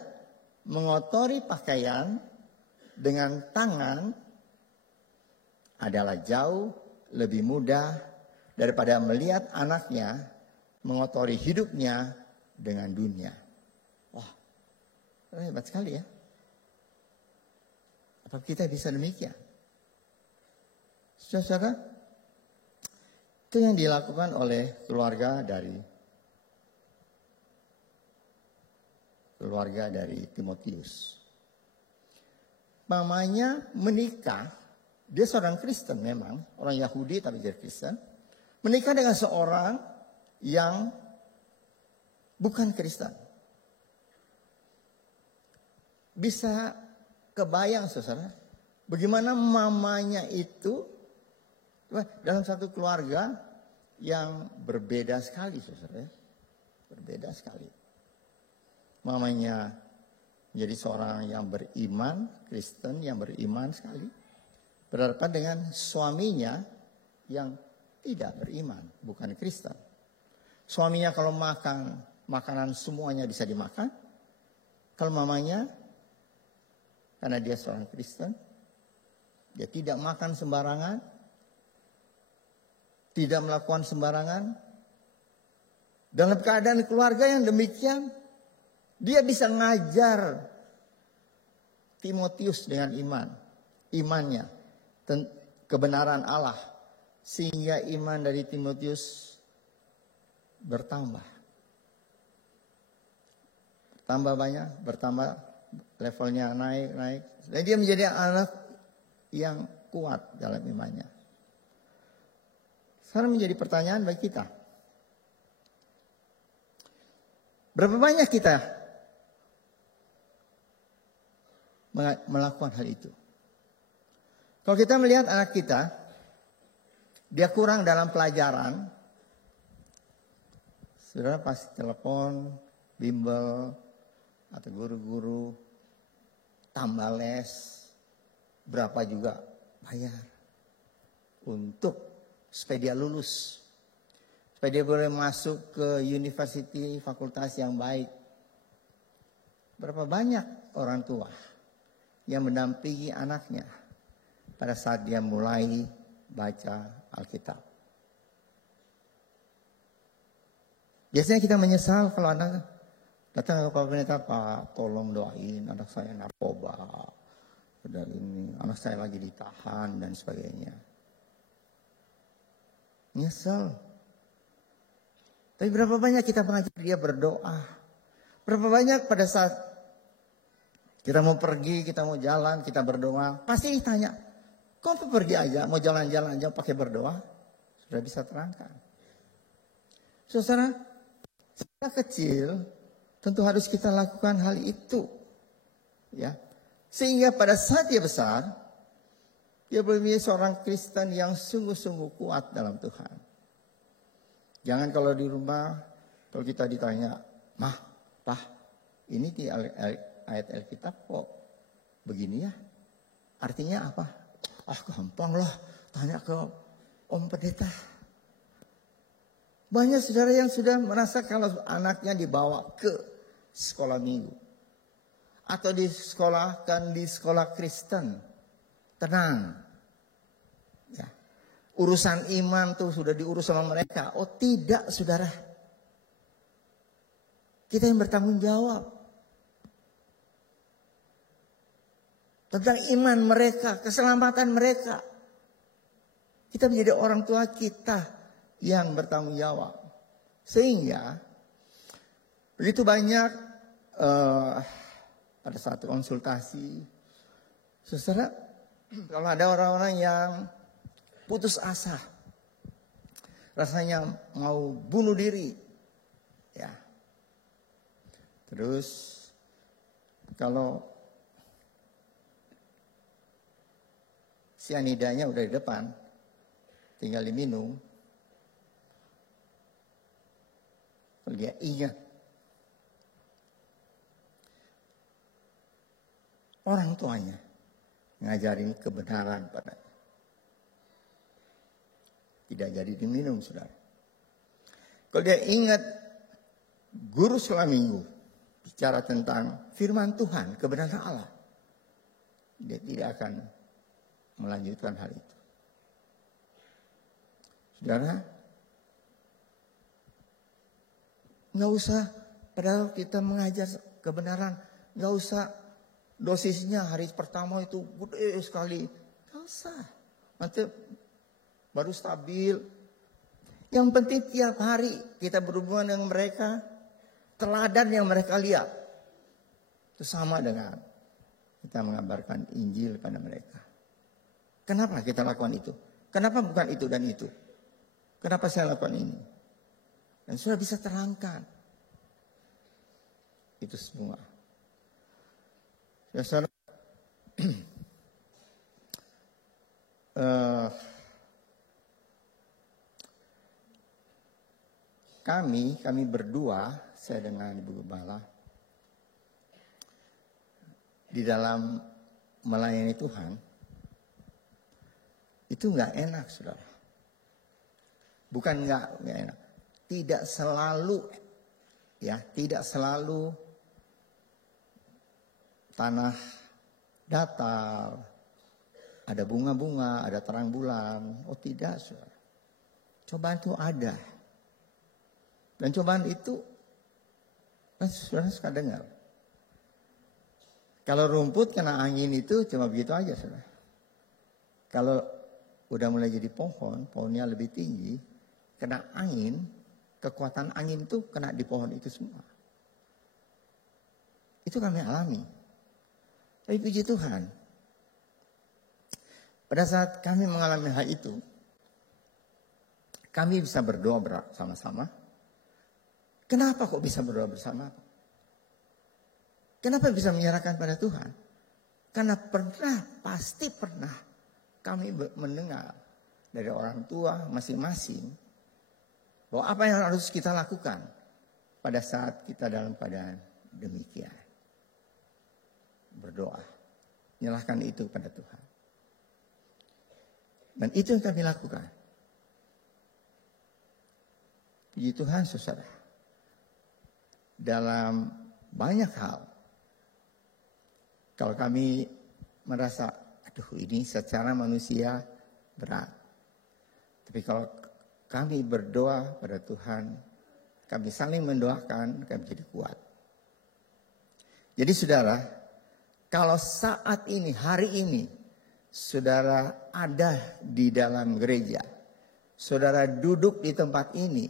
mengotori pakaian dengan tangan adalah jauh lebih mudah daripada melihat anaknya mengotori hidupnya dengan dunia. Wah, Hebat sekali ya. Apa kita bisa demikian? Saudara, itu yang dilakukan oleh keluarga dari Timotius. Mamanya menikah, dia seorang Kristen memang, orang Yahudi tapi dia Kristen. Menikah dengan seorang yang bukan Kristen. Bisa kebayang saudara, bagaimana mamanya itu dalam satu keluarga yang berbeda sekali saudara. Berbeda sekali. Mamanya menjadi seorang yang beriman, Kristen yang beriman sekali. Berhadapan dengan suaminya yang tidak beriman, bukan Kristen. Suaminya kalau makan, makanan semuanya bisa dimakan. Kalau mamanya, karena dia seorang Kristen, dia tidak makan sembarangan, tidak melakukan sembarangan. Dalam keadaan keluarga yang demikian, dia bisa ngajar Timotius dengan imannya, kebenaran Allah, sehingga iman dari Timotius bertambah banyak, bertambah levelnya naik. Dan dia menjadi anak yang kuat dalam imannya. Sekarang menjadi pertanyaan bagi kita. Berapa banyak kita melakukan hal itu? Kalau kita melihat anak kita, dia kurang dalam pelajaran, saudara pasti telepon, bimbel, atau guru-guru, tambah les, berapa juga bayar untuk supaya dia lulus, supaya dia boleh masuk ke university, fakultas yang baik. Berapa banyak orang tua yang mendampingi anaknya pada saat dia mulai baca Alkitab. Biasanya kita menyesal kalau anak datang ke pendeta, Pak, tolong doain anak saya narkoba, dan ini anak saya lagi ditahan dan sebagainya. Nyesel. Tapi berapa banyak kita mengajak dia berdoa? Berapa banyak pada saat kita mau pergi, kita mau jalan, kita berdoa, pasti tanya, kok pergi aja, mau jalan-jalan aja pakai berdoa? Sudah bisa terangkan. Saudara, sejak kecil tentu harus kita lakukan hal itu, ya, sehingga pada saat dia besar, dia boleh menjadi seorang Kristen yang sungguh-sungguh kuat dalam Tuhan. Jangan kalau di rumah, kalau kita ditanya, Mah, Pah, ini di ayat Alkitab kok begini ya? Artinya apa? Gampang lah, tanya ke Om Pendeta. Banyak saudara yang sudah merasa kalau anaknya dibawa ke sekolah minggu atau disekolahkan di sekolah Kristen, tenang. Ya. Urusan iman tuh sudah diurus sama mereka. Oh tidak saudara. Kita yang bertanggung jawab tentang iman mereka, keselamatan mereka. Kita menjadi orang tua kita yang bertanggung jawab. Sehingga begitu banyak pada satu konsultasi, saudara, kalau ada orang-orang yang putus asa, rasanya mau bunuh diri, ya. Terus kalau sianidanya udah di depan, tinggal diminum, dia ingat orang tuanya ngajarin kebenaran padanya. Tidak jadi diminum, saudara. Kalau dia ingat guru sekolah minggu bicara tentang firman Tuhan, kebenaran Allah, dia tidak akan melanjutkan hal itu. Saudara, nggak usah, padahal kita mengajar kebenaran, Gak usah dosisnya hari pertama itu gede sekali. Gak usah. Nanti baru stabil. Yang penting tiap hari kita berhubungan dengan mereka. Teladan yang mereka lihat. Itu sama dengan kita mengabarkan Injil pada mereka. Kenapa kita lakukan itu? Kenapa bukan itu dan itu? Kenapa saya lakukan ini? Dan sudah bisa terangkan. Itu semua. Ya, saudara, kami berdua, saya dengan Ibu Gembala, di dalam melayani Tuhan, itu nggak enak, saudara. Bukan nggak enak, tidak selalu, tidak selalu tanah datar, ada bunga-bunga, ada terang bulan. Oh tidak, saudara. Cobaan itu ada. Dan cobaan itu, saudara suka dengar. Kalau rumput kena angin itu cuma begitu aja, saudara. Kalau udah mulai jadi pohon, pohonnya lebih tinggi, kena angin, kekuatan angin itu kena di pohon itu semua. Itu kami alami. Tapi puji Tuhan, pada saat kami mengalami hal itu, kami bisa berdoa bersama-sama. Kenapa kok bisa berdoa bersama? Kenapa bisa menyerahkan pada Tuhan? Karena pasti pernah kami mendengar dari orang tua masing-masing bahwa apa yang harus kita lakukan pada saat kita dalam keadaan demikian. Berdoa. Nyerahkan itu pada Tuhan. Dan itu yang kami lakukan. Puji Tuhan, saudara. Dalam banyak hal. Kalau kami merasa, aduh ini secara manusia berat. Tapi kalau kami berdoa pada Tuhan, kami saling mendoakan, kami jadi kuat. Jadi saudara, kalau saat ini, hari ini, saudara ada di dalam gereja, saudara duduk di tempat ini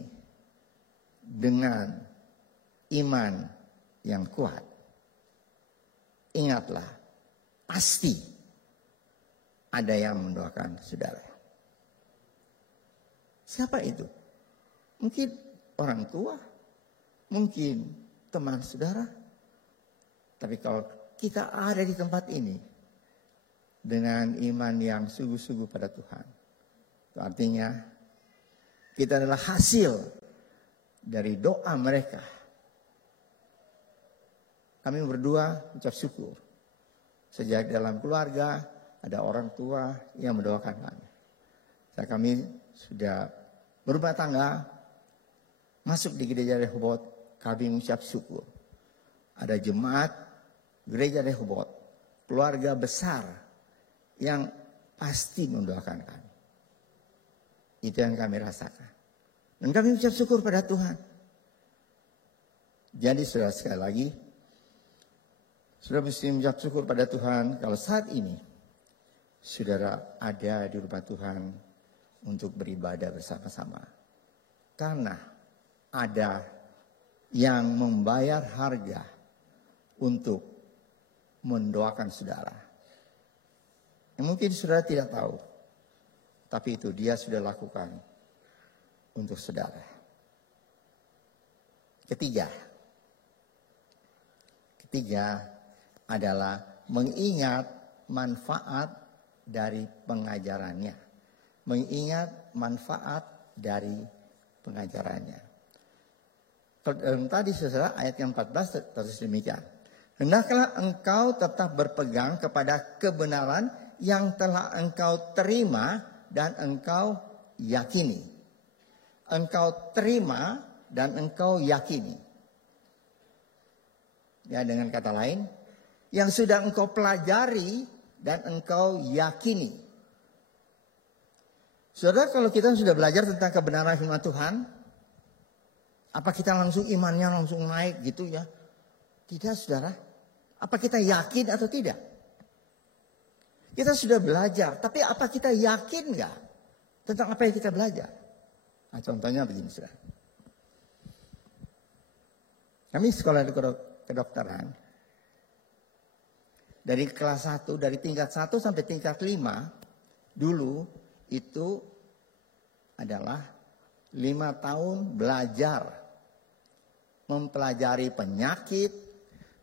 dengan iman yang kuat, ingatlah, pasti ada yang mendoakan saudara. Siapa itu? Mungkin orang tua, mungkin teman saudara. Tapi kalau kita ada di tempat ini dengan iman yang sungguh-sungguh pada Tuhan, itu artinya kita adalah hasil dari doa mereka. Kami berdua ucap syukur. Sejak dalam keluarga ada orang tua yang mendoakan kami. Kami sudah berumah tangga, masuk di gereja Rehoboth, kami mengucap syukur. Ada jemaat gereja Rehoboth, keluarga besar yang pasti mendoakan kami. Itu yang kami rasakan. Dan kami mengucap syukur pada Tuhan. Jadi saudara, sekali lagi, saudara mesti mengucap syukur pada Tuhan kalau saat ini saudara ada di rumah Tuhan untuk beribadah bersama-sama. Karena ada yang membayar harga untuk mendoakan saudara. Yang mungkin saudara tidak tahu, tapi itu dia sudah lakukan untuk saudara. Ketiga adalah mengingat manfaat dari pengajarannya. Mengingat manfaat dari pengajarannya. Tadi saudara ayat yang 14 terus demikian. Hendaklah engkau tetap berpegang kepada kebenaran yang telah engkau terima dan engkau yakini. Engkau terima dan engkau yakini. Ya, dengan kata lain, yang sudah engkau pelajari dan engkau yakini. Saudara, kalau kita sudah belajar tentang kebenaran firman Tuhan, apa kita langsung imannya langsung naik gitu ya? Tidak, saudara. Apa kita yakin atau tidak? Kita sudah belajar, tapi apa kita yakin nggak tentang apa yang kita belajar? Nah, contohnya begini, saudara. Kami sekolah di kedokteran, dari kelas 1, dari tingkat 1 sampai tingkat 5, dulu itu adalah 5 tahun belajar. Mempelajari penyakit,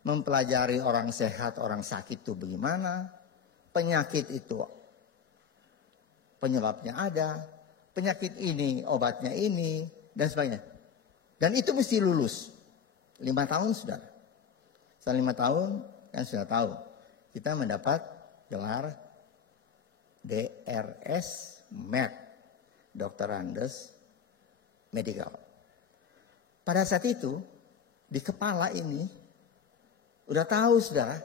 mempelajari orang sehat, orang sakit itu bagaimana. Penyakit itu penyebabnya ada, penyakit ini obatnya ini, dan sebagainya. Dan itu mesti lulus. 5 tahun sudah. Setelah 5 tahun kan sudah tahu. Kita mendapat gelar DRS Med, Dr. Andes Medical. Pada saat itu, di kepala ini, udah tahu saudara,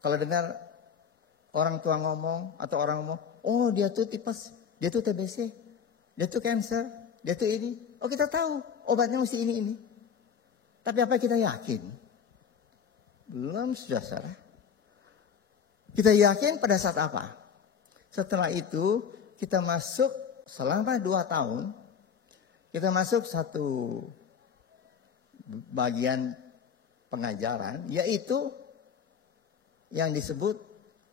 kalau dengar orang tua ngomong, atau orang ngomong, oh dia tuh tipes, dia tuh TBC, dia tuh cancer, dia tuh ini. Oh kita tahu, obatnya mesti ini. Tapi apa kita yakin? Belum sudah saudara. Kita yakin pada saat apa? Setelah itu kita masuk selama 2 tahun. Kita masuk satu bagian pengajaran. Yaitu yang disebut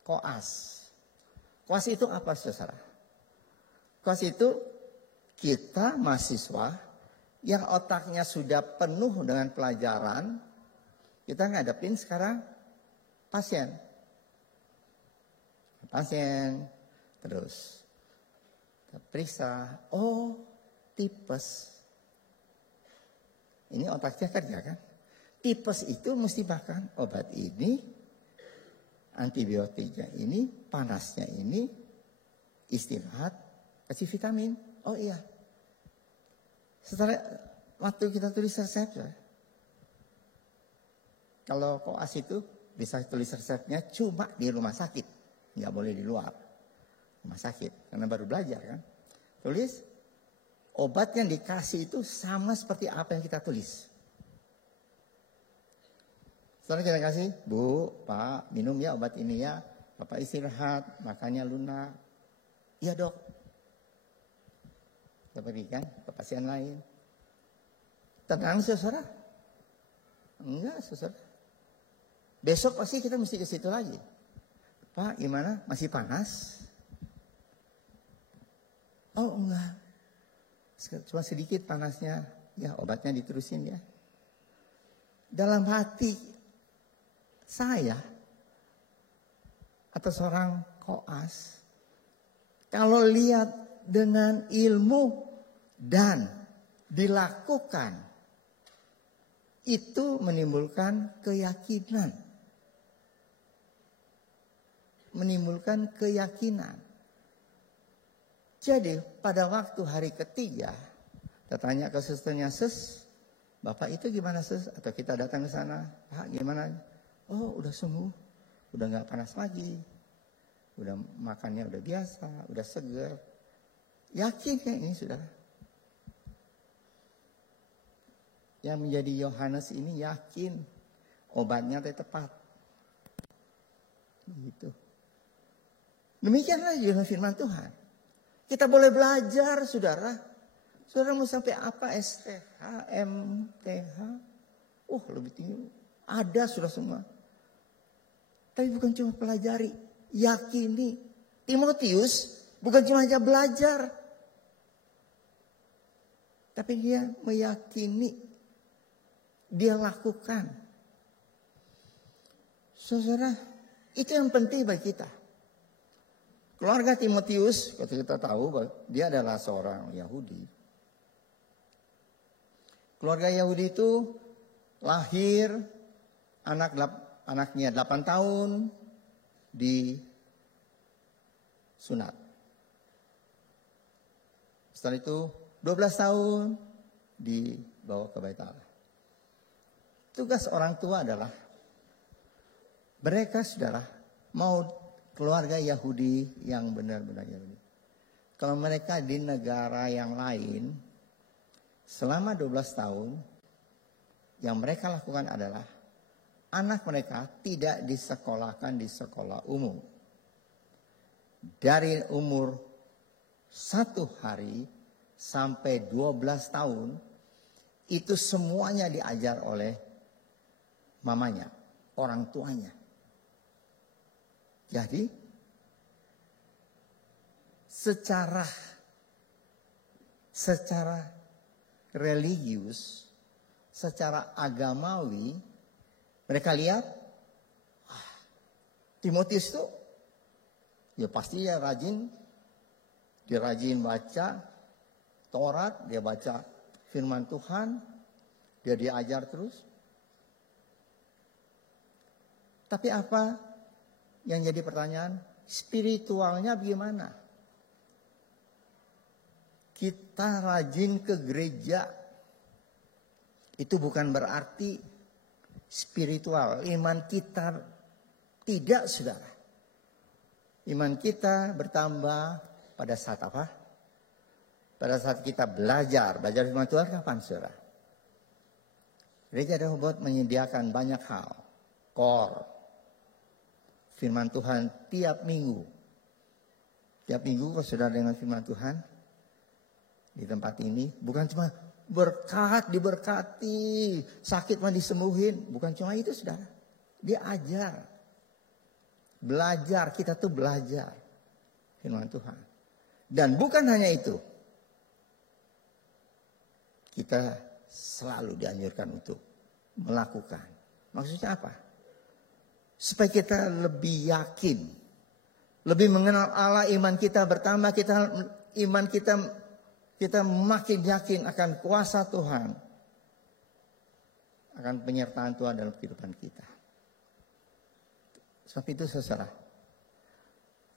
koas. Koas itu apa saudara? Koas itu kita mahasiswa yang otaknya sudah penuh dengan pelajaran, kita ngadepin sekarang pasien. Terus kita periksa, oh tipes. Ini otaknya kerja kan? Tipes itu mesti makan obat ini, antibiotiknya ini, panasnya ini, istirahat, kasih vitamin. Oh iya. Setelah waktu kita tulis resep, kalau koas itu bisa tulis resepnya cuma di rumah sakit, nggak boleh di luar rumah sakit, karena baru belajar kan. Tulis obat yang dikasih itu sama seperti apa yang kita tulis. Setelah kita kasih, Bu, Pak, minum ya obat ini ya, Bapak istirahat, makannya lunak. Iya dok. Kita berikan ke pasien lain. Tenang saudara? Enggak saudara. Besok pasti kita mesti ke situ lagi. Pak gimana? Masih panas? Oh enggak. Cuma sedikit panasnya. Ya obatnya diterusin ya. Dalam hati saya atau seorang koas, kalau lihat dengan ilmu dan dilakukan, itu menimbulkan keyakinan. Menimbulkan keyakinan. Jadi pada waktu hari ketiga, kita tanya ke susternya, Sus, Bapak itu gimana Sus? Atau kita datang ke sana, Pak gimana? Oh udah sembuh, udah gak panas lagi. Udah makannya udah biasa, udah seger. Yakin ya ini saudara? Yang menjadi Yohanes ini yakin obatnya tepat. Begitu. Demikianlah juga firman Tuhan. Kita boleh belajar saudara. Saudara mau sampai apa? STH, MTH. Lebih tinggi. Ada sudah semua. Tapi bukan cuma pelajari. Yakini. Timotius bukan cuma aja belajar. Tapi dia meyakini. Dia lakukan. Saudara, itu yang penting bagi kita. Keluarga Timotius, kita tahu bahwa dia adalah seorang Yahudi. Keluarga Yahudi itu lahir, anaknya 8 tahun di sunat. Setelah itu 12 tahun dibawa ke Bait Allah. Tugas orang tua adalah mereka saudara mau keluarga Yahudi yang benar-benar Yahudi. Kalau mereka di negara yang lain selama 12 tahun yang mereka lakukan adalah anak mereka tidak disekolahkan di sekolah umum. Dari umur 1 hari sampai 12 tahun, itu semuanya diajar oleh mamanya, orang tuanya. Jadi, secara religius, secara agamawi, mereka lihat, Timotius itu, ya pasti dia rajin baca Taurat, dia baca firman Tuhan, dia diajar terus. Tapi apa yang jadi pertanyaan? Spiritualnya bagaimana? Kita rajin ke gereja, itu bukan berarti spiritual. Iman kita tidak, saudara. Iman kita bertambah pada saat apa? Pada saat kita belajar firman Tuhan. Kapan, saudara? Gereja Rehoboth menyediakan banyak hal. Firman Tuhan tiap minggu. Tiap minggu kalau saudara dengan firman Tuhan di tempat ini, bukan cuma diberkati, sakit mah disembuhin. Bukan cuma itu, saudara. Dia ajar. Belajar, kita tuh belajar firman Tuhan. Dan bukan hanya itu. Kita selalu dianjurkan untuk melakukan. Maksudnya apa? Supaya kita lebih yakin, lebih mengenal Allah, iman kita bertambah, kita makin yakin akan kuasa Tuhan, akan penyertaan Tuhan dalam kehidupan kita. Sebab itu, saudara,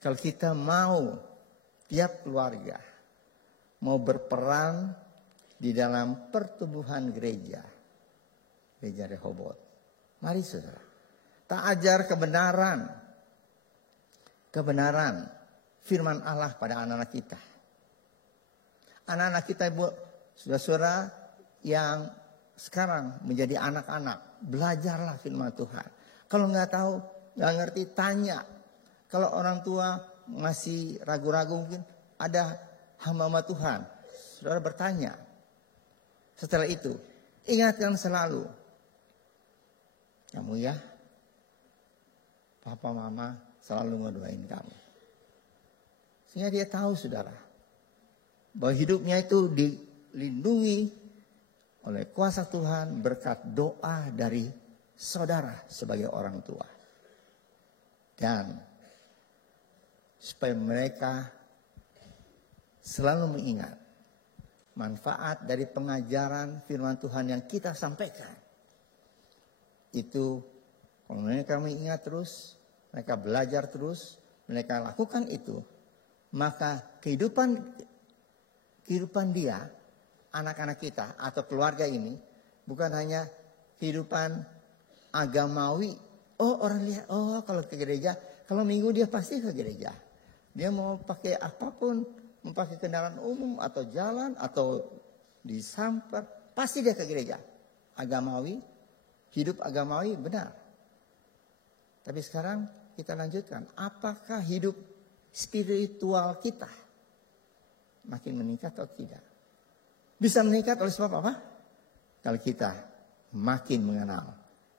kalau kita mau, tiap keluarga mau berperan di dalam pertumbuhan gereja Rehoboth, mari, saudara, kita ajar kebenaran firman Allah pada anak-anak kita. Anak-anak kita, ibu, saudara-saudara yang sekarang menjadi anak-anak, belajarlah firman Tuhan. Kalau nggak tahu, nggak ngerti, tanya. Kalau orang tua masih ragu-ragu, mungkin ada hamba-hamba Tuhan, saudara bertanya. Setelah itu, ingatkan selalu, kamu ya, papa mama selalu ngedoain kamu. Sehingga dia tahu, saudara, bahwa hidupnya itu dilindungi oleh kuasa Tuhan berkat doa dari saudara sebagai orang tua. Dan supaya mereka selalu mengingat manfaat dari pengajaran firman Tuhan yang kita sampaikan. Itu kalau mereka mengingat terus, mereka belajar terus, mereka lakukan itu, maka kehidupan dia, anak-anak kita atau keluarga ini, bukan hanya kehidupan agamawi. Oh, orang lihat, oh kalau ke gereja, kalau minggu dia pasti ke gereja. Dia mau pakai apapun, mau pakai kendaraan umum atau jalan atau disamper, pasti dia ke gereja. Agamawi, hidup agamawi, benar. Tapi sekarang kita lanjutkan, apakah hidup spiritual kita makin meningkat atau tidak? Bisa meningkat oleh sebab apa? Kalau kita makin mengenal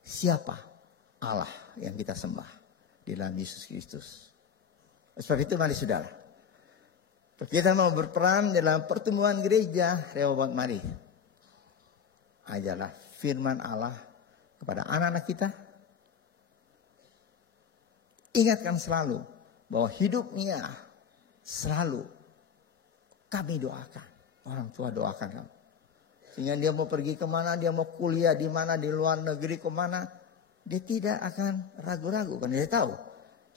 siapa Allah yang kita sembah di dalam Yesus Kristus. Sebab itu mari, saudara, kita mau berperan dalam pertumbuhan gereja Rehoboth, mari ajarlah firman Allah kepada anak-anak kita. Ingatkan selalu bahwa hidupnya selalu kami doakan. Orang tua doakan kamu. Sehingga dia mau pergi kemana, dia mau kuliah di mana, di luar negeri kemana, dia tidak akan ragu-ragu. Karena dia tahu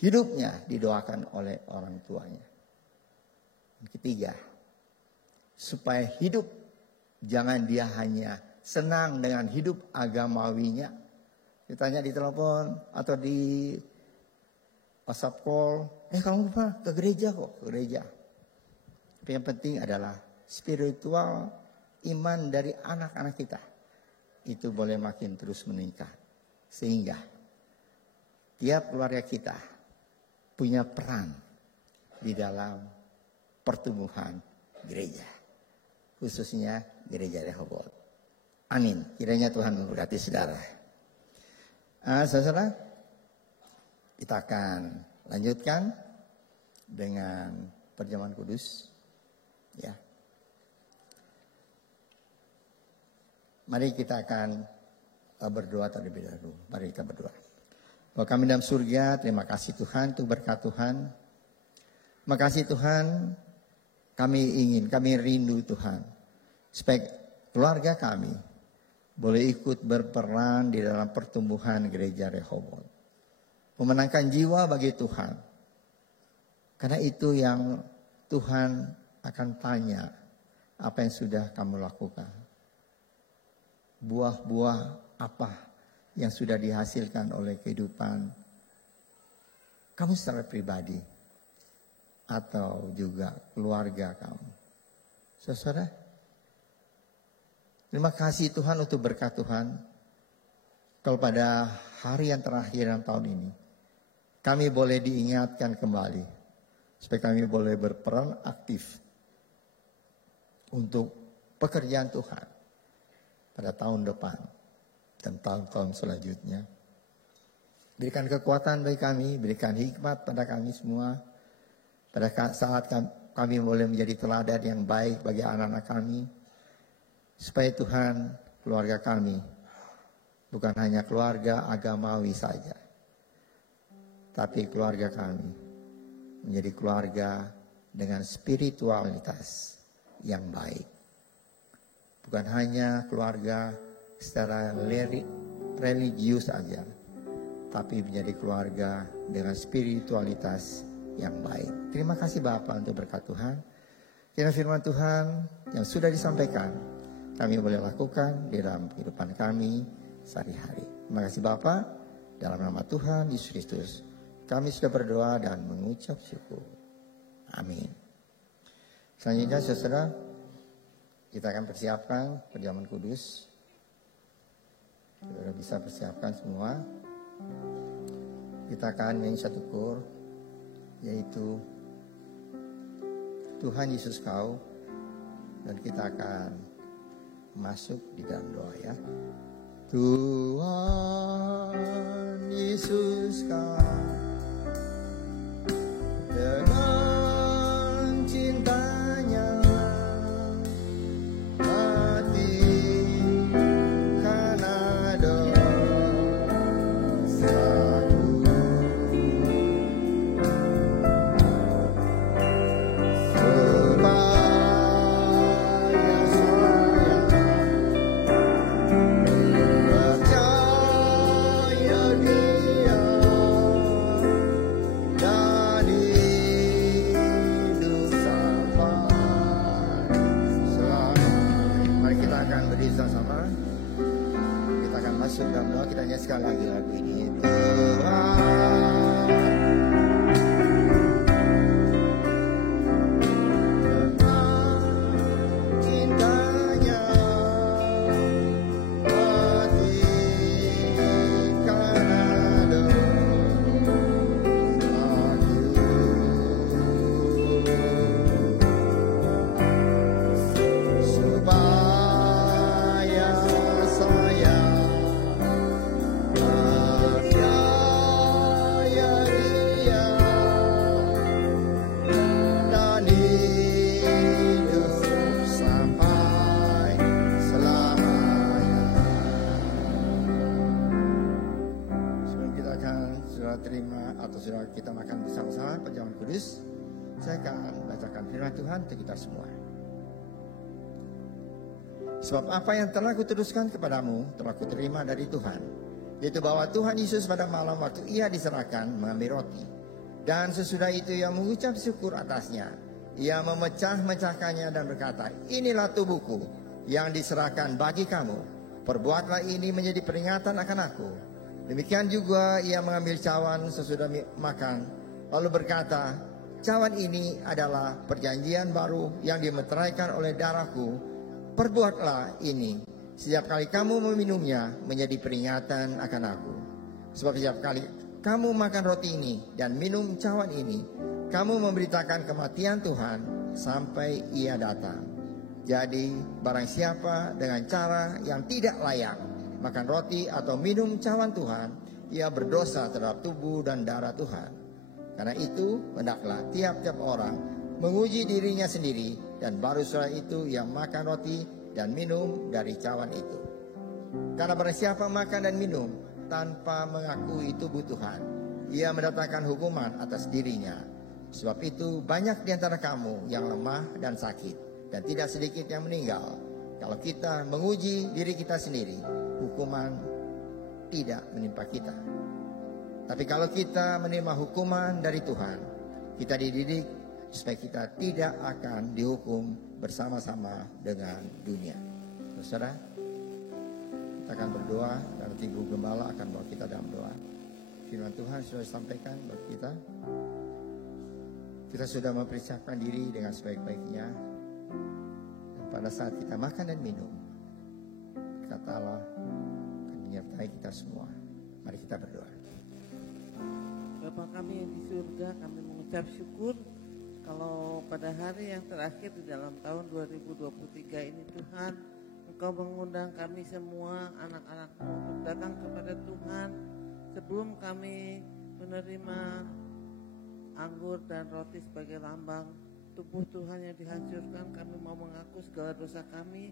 hidupnya didoakan oleh orang tuanya. Yang ketiga, supaya hidup, jangan dia hanya senang dengan hidup agamawinya. Ditanya di telepon atau di WhatsApp call, kamu apa? Ke gereja kok, ke gereja. Tapi yang penting adalah spiritual iman dari anak-anak kita. Itu boleh makin terus meningkat. Sehingga tiap keluarga kita punya peran di dalam pertumbuhan gereja, khususnya gereja Rehoboth. Amin. Kiranya Tuhan memberkati saudara. Saudara, kita akan lanjutkan dengan perjamuan kudus. Ya. Mari kita akan berdoa terlebih dahulu. Mari kita berdoa. Bapa kami dalam surga, terima kasih Tuhan untuk berkat Tuhan. Terima kasih Tuhan, kami rindu Tuhan, supaya keluarga kami boleh ikut berperan di dalam pertumbuhan gereja Rehoboth. Memenangkan jiwa bagi Tuhan. Karena itu yang Tuhan akan tanya, apa yang sudah kamu lakukan. Buah-buah apa yang sudah dihasilkan oleh kehidupan kamu secara pribadi atau juga keluarga kamu. Saudara, terima kasih Tuhan untuk berkat Tuhan. Kalau pada hari yang terakhir dalam tahun ini, kami boleh diingatkan kembali supaya kami boleh berperan aktif untuk pekerjaan Tuhan pada tahun depan dan tahun-tahun selanjutnya. Berikan kekuatan bagi kami, berikan hikmat pada kami semua. Pada saat kami boleh menjadi teladan yang baik bagi anak-anak kami. Supaya Tuhan, keluarga kami bukan hanya keluarga agamawi saja. Tapi keluarga kami menjadi keluarga dengan spiritualitas yang baik. Bukan hanya keluarga secara religius saja, tapi menjadi keluarga dengan spiritualitas yang baik. Terima kasih Bapa untuk berkat Tuhan. Kiranya firman Tuhan yang sudah disampaikan, kami boleh lakukan di dalam kehidupan kami sehari-hari. Terima kasih Bapa, dalam nama Tuhan Yesus Kristus, kami sudah berdoa dan mengucap syukur. Amin. Selanjutnya saudara, kita akan persiapkan perjamuan kudus. Saudara bisa persiapkan semua. Kita akan nyanyi satu kor, yaitu Tuhan Yesus Kau, dan kita akan masuk di dalam doa ya. Tuhan Yesus Kau, dengan cintanya mati karena dosaku, supaya saya percaya Dia dan hidup sampai selamanya. Mari kita akan berdiri sama. Kita akan masuk dalam doa. Kita nyanyi sekali lagi lagu ini. Cintanya mati karena dosaku, supaya saya percaya Dia dan hidup sampai selamanya. Sebelum kita akan saudara terima atau saudara kita makan bersama-sama perjamuan kudus, saya akan bacakan firman Tuhan untuk kita semua. Sebab apa yang telah kuteruskan kepadamu telah kuterima dari Tuhan, yaitu bahwa Tuhan Yesus pada malam waktu Ia diserahkan mengambil roti, dan sesudah itu Ia mengucap syukur atasnya. Ia memecah-mecahkannya dan berkata, inilah tubuhku yang diserahkan bagi kamu. Perbuatlah ini menjadi peringatan akan aku. Demikian juga Ia mengambil cawan sesudah makan, lalu berkata, cawan ini adalah perjanjian baru yang dimeteraikan oleh darahku. Perbuatlah ini setiap kali kamu meminumnya menjadi peringatan akan aku. Sebab setiap kali kamu makan roti ini dan minum cawan ini, kamu memberitakan kematian Tuhan sampai Ia datang. Jadi barang siapa dengan cara yang tidak layak makan roti atau minum cawan Tuhan, ia berdosa terhadap tubuh dan darah Tuhan. Karena itu hendaklah tiap-tiap orang menguji dirinya sendiri, dan baru setelah itu ia makan roti dan minum dari cawan itu. Karena barang siapa makan dan minum tanpa mengakui tubuh Tuhan, ia mendatangkan hukuman atas dirinya. Sebab itu banyak di antara kamu yang lemah dan sakit, dan tidak sedikit yang meninggal. Kalau kita menguji diri kita sendiri, hukuman tidak menimpa kita. Tapi kalau kita menerima hukuman dari Tuhan, kita dididik supaya kita tidak akan dihukum bersama-sama dengan dunia. Saudara, kita akan berdoa dan nanti Ibu Gembala akan bawa kita dalam doa. Firman Tuhan sudah disampaikan buat kita. Kita sudah mempersiapkan diri dengan sebaik-baiknya. Dan pada saat kita makan dan minum, kata Allah akan menyertai kita semua. Mari kita berdoa. Bapa kami yang di surga, kami mengucap syukur kalau pada hari yang terakhir di dalam tahun 2023 ini Tuhan, Engkau mengundang kami semua anak-anak-Mu untuk datang kepada Tuhan sebelum kami menerima anggur dan roti sebagai lambang tubuh Tuhan yang dihancurkan. Kami mau mengaku segala dosa kami,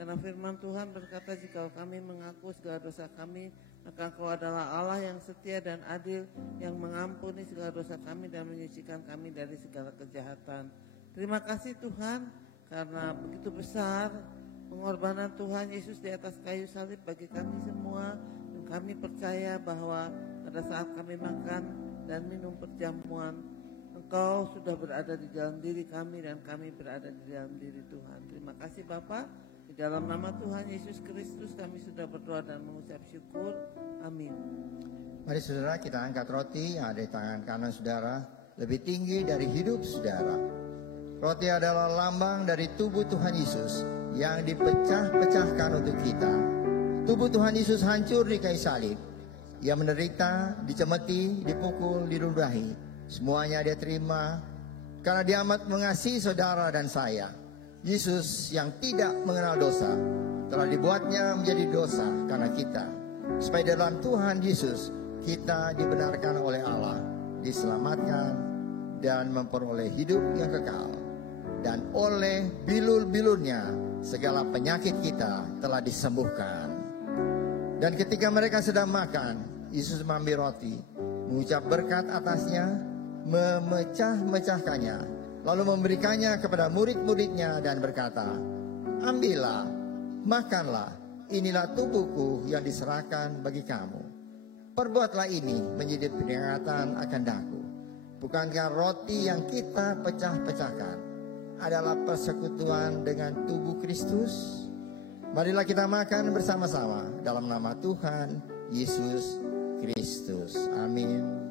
karena firman Tuhan berkata jika kami mengaku segala dosa kami, maka Engkau adalah Allah yang setia dan adil, yang mengampuni segala dosa kami dan menyucikan kami dari segala kejahatan. Terima kasih Tuhan, karena begitu besar pengorbanan Tuhan Yesus di atas kayu salib bagi kami semua. Dan kami percaya bahwa pada saat kami makan dan minum perjamuan, Engkau sudah berada di dalam diri kami dan kami berada di dalam diri Tuhan. Terima kasih Bapa. Di dalam nama Tuhan Yesus Kristus kami sudah berdoa dan mengucap syukur. Amin. Mari saudara, kita angkat roti yang ada di tangan kanan saudara lebih tinggi dari hidup saudara. Roti adalah lambang dari tubuh Tuhan Yesus yang dipecah-pecahkan untuk kita. Tubuh Tuhan Yesus hancur di kayu salib. Ia menderita, dicemeti, dipukul, diludahi. Semuanya dia terima karena dia amat mengasihi saudara dan saya. Yesus yang tidak mengenal dosa telah dibuatnya menjadi dosa karena kita, supaya dalam Tuhan Yesus kita dibenarkan oleh Allah, diselamatkan dan memperoleh hidup yang kekal. Dan oleh bilur-bilurnya segala penyakit kita telah disembuhkan. Dan ketika mereka sedang makan, Yesus mengambil roti, mengucap berkat atasnya, memecah-mecahkannya, lalu memberikannya kepada murid-muridnya dan berkata, ambillah, makanlah, inilah tubuhku yang diserahkan bagi kamu. Perbuatlah ini menjadi peringatan akan daku. Bukankah roti yang kita pecah-pecahkan adalah persekutuan dengan tubuh Kristus? Marilah kita makan bersama-sama dalam nama Tuhan Yesus Kristus. Amin.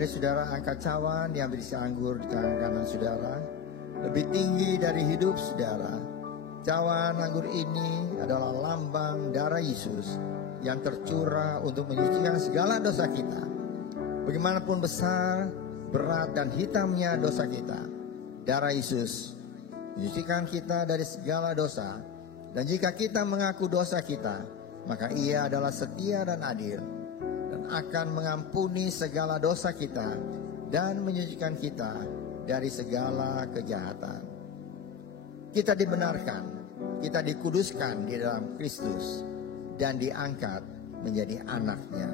Mari saudara angkat cawan yang berisi anggur di tangan kanan saudara, lebih tinggi dari hidup saudara. Cawan anggur ini adalah lambang darah Yesus yang tercurah untuk menyucikan segala dosa kita. Bagaimanapun besar, berat dan hitamnya dosa kita, darah Yesus menyucikan kita dari segala dosa. Dan jika kita mengaku dosa kita, maka Ia adalah setia dan adil, akan mengampuni segala dosa kita dan menyucikan kita dari segala kejahatan. Kita dibenarkan, kita dikuduskan di dalam Kristus dan diangkat menjadi anaknya.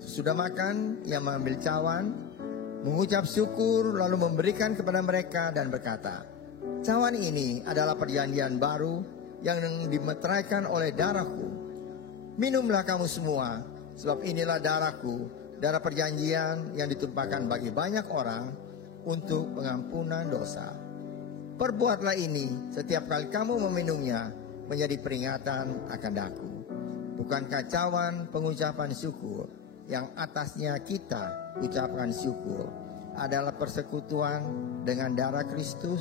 Sesudah makan, ia mengambil cawan, mengucap syukur, lalu memberikan kepada mereka dan berkata, "Cawan ini adalah perjanjian baru yang dimeteraikan oleh darahku. Minumlah kamu semua, sebab inilah darahku, darah perjanjian yang ditumpahkan bagi banyak orang untuk pengampunan dosa. Perbuatlah ini setiap kali kamu meminumnya menjadi peringatan akan daku." Bukankah cawan pengucapan syukur yang atasnya kita ucapkan syukur adalah persekutuan dengan darah Kristus?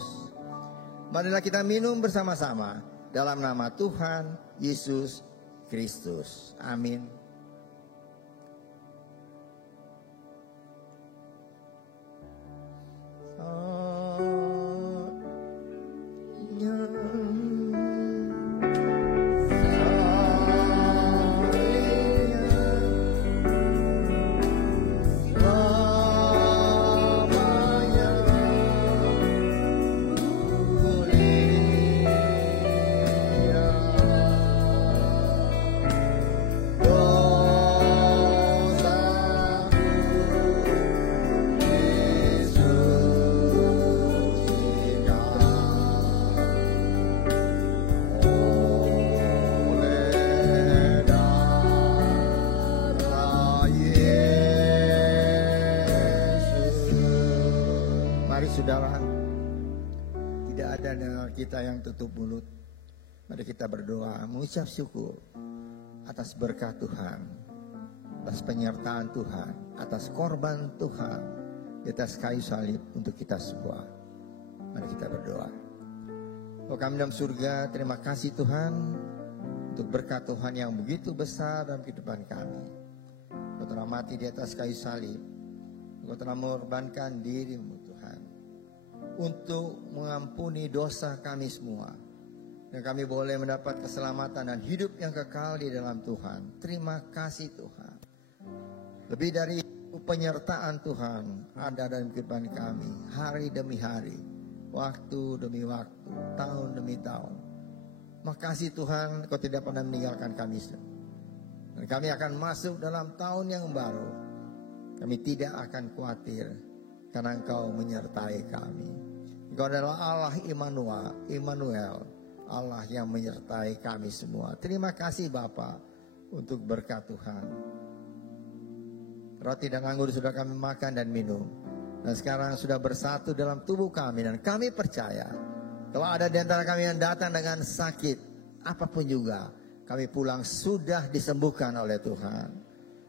Marilah kita minum bersama-sama dalam nama Tuhan Yesus Kristus. Amin. Kita yang tutup mulut, mari kita berdoa mengucap syukur atas berkat Tuhan, atas penyertaan Tuhan, atas korban Tuhan di atas kayu salib untuk kita semua. Mari kita berdoa. Oh kami dalam surga, terima kasih Tuhan untuk berkat Tuhan yang begitu besar dalam kehidupan kami. Kau telah mati di atas kayu salib, Kau telah mengorbankan diri-Mu Tuhan untuk mengampuni dosa kami semua. Dan kami boleh mendapat keselamatan dan hidup yang kekal di dalam Tuhan. Terima kasih Tuhan. Lebih dari itu penyertaan Tuhan ada dalam kehidupan kami. Hari demi hari, waktu demi waktu, tahun demi tahun. Makasih Tuhan, Kau tidak pernah meninggalkan kami. Dan kami akan masuk dalam tahun yang baru. Kami tidak akan khawatir karena Engkau menyertai kami. Engkau adalah Allah Immanuel, Allah yang menyertai kami semua. Terima kasih Bapa untuk berkat Tuhan. Roti dan anggur sudah kami makan dan minum, dan sekarang sudah bersatu dalam tubuh kami. Dan kami percaya kalau ada di antara kami yang datang dengan sakit apapun juga, kami pulang sudah disembuhkan oleh Tuhan.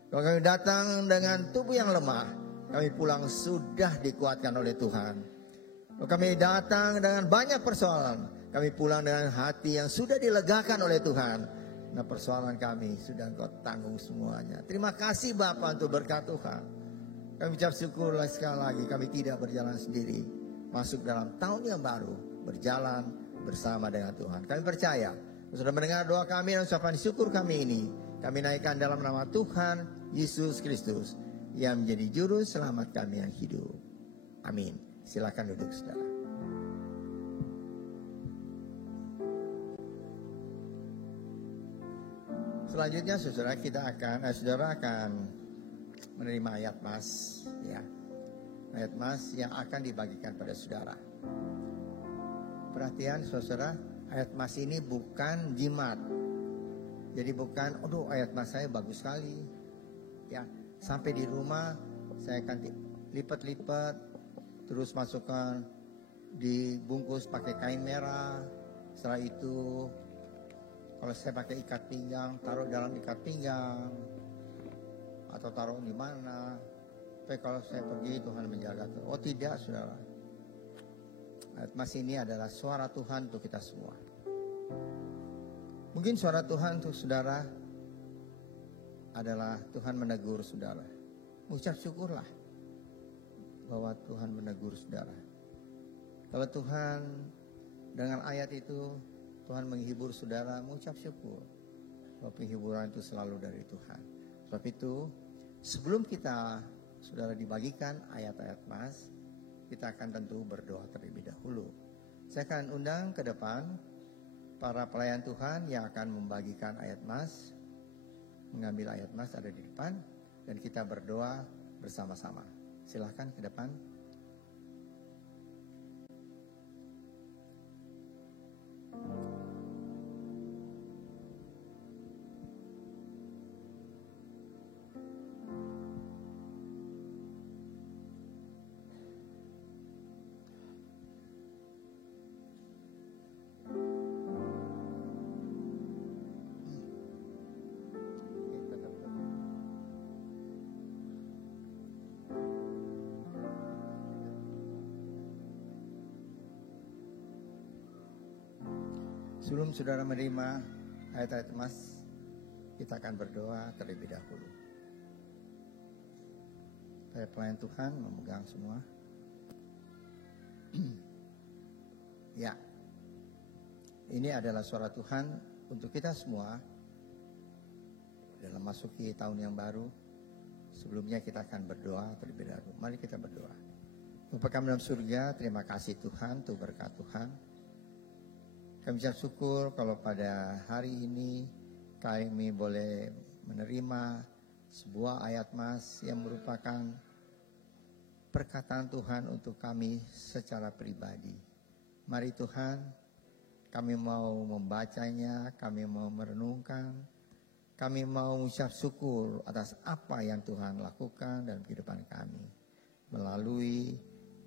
Kalau kami datang dengan tubuh yang lemah, kami pulang sudah dikuatkan oleh Tuhan. Kalau kami datang dengan banyak persoalan, kami pulang dengan hati yang sudah dilegakan oleh Tuhan. Nah persoalan kami sudah Engkau tanggung semuanya. Terima kasih Bapa untuk berkat Tuhan. Kami ucap syukur sekali lagi, kami tidak berjalan sendiri. Masuk dalam tahun yang baru, berjalan bersama dengan Tuhan. Kami percaya, sudah mendengar doa kami dan ucapan syukur kami ini, kami naikkan dalam nama Tuhan Yesus Kristus yang menjadi juru selamat kami yang hidup. Amin. Silakan duduk saudara. Selanjutnya saudara akan menerima ayat mas, ya. Ayat mas yang akan dibagikan pada saudara. Perhatian saudara, ayat mas ini bukan jimat. Jadi bukan, aduh ayat mas saya bagus sekali. Ya, sampai di rumah saya akan lipat-lipat, terus masukkan dibungkus pakai kain merah. Setelah itu kalau saya pakai ikat pinggang, taruh dalam ikat pinggang atau taruh di mana. Tapi kalau saya pergi Tuhan menjaga. Oh tidak saudara, ayat mas ini adalah suara Tuhan untuk kita semua. Mungkin suara Tuhan untuk saudara adalah Tuhan menegur saudara. Ucap syukurlah bahwa Tuhan menegur saudara. Kalau Tuhan dengan ayat itu Tuhan menghibur saudara, mengucap syukur bahwa penghiburan itu selalu dari Tuhan. Sebab itu sebelum kita saudara dibagikan ayat-ayat mas, kita akan tentu berdoa terlebih dahulu. Saya akan undang ke depan para pelayan Tuhan yang akan membagikan ayat mas, mengambil ayat mas ada di depan, dan kita berdoa bersama-sama. Silahkan ke depan. Sebelum saudara menerima ayat-ayat emas, kita akan berdoa terlebih dahulu. Saya pelayan Tuhan memegang semua. Ya, ini adalah suara Tuhan untuk kita semua dalam masuki tahun yang baru. Sebelumnya kita akan berdoa terlebih dahulu. Mari kita berdoa. Bapa kami dalam surga, terima kasih Tuhan untuk berkat Tuhan. Kami ucap syukur kalau pada hari ini kami boleh menerima sebuah ayat mas yang merupakan perkataan Tuhan untuk kami secara pribadi. Mari Tuhan, kami mau membacanya, kami mau merenungkan, kami mau ucap syukur atas apa yang Tuhan lakukan dalam kehidupan kami melalui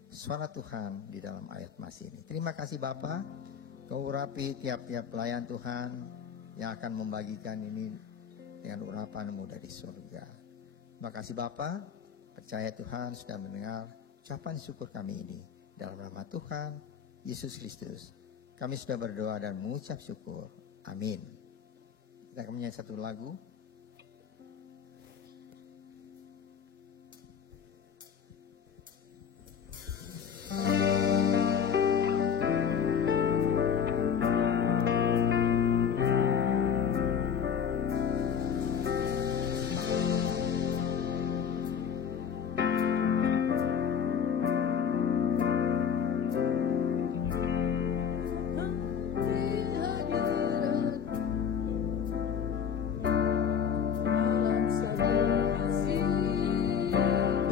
suara Tuhan di dalam ayat mas ini. Terima kasih Bapa. Kau urapi tiap-tiap pelayan Tuhan yang akan membagikan ini dengan urapan-Mu dari surga. Terima kasih Bapa, percaya Tuhan sudah mendengar ucapan syukur kami ini. Dalam nama Tuhan Yesus Kristus, kami sudah berdoa dan mengucap syukur. Amin. Kita akan menyanyi satu lagu.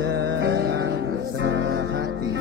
Dengan rasa hati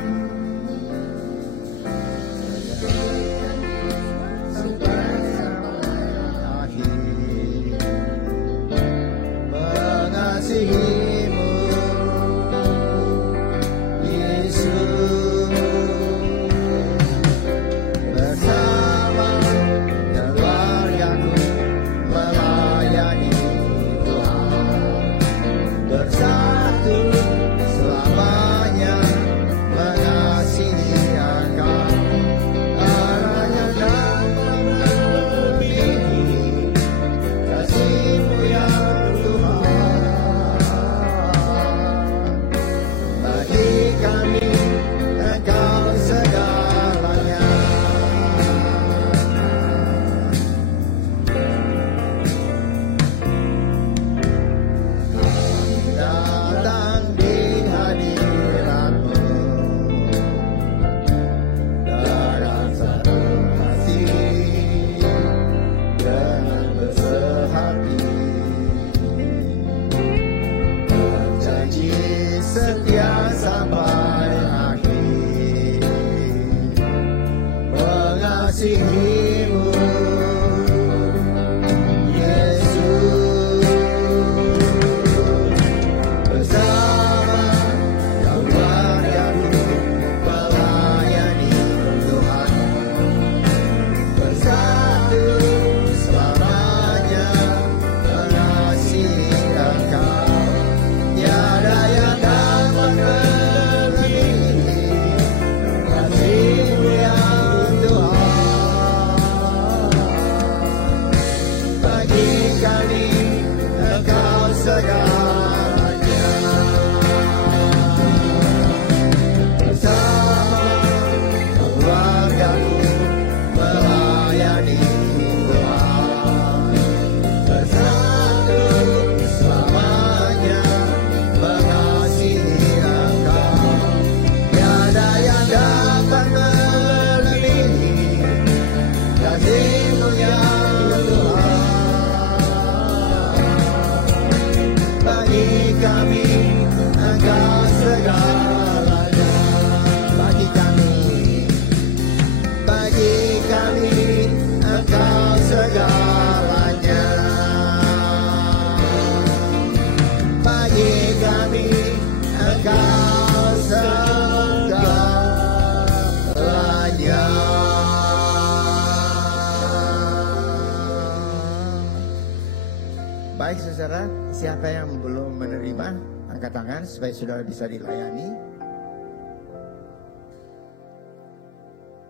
Baik saudara, siapa yang belum menerima, angkat tangan supaya saudara bisa dilayani.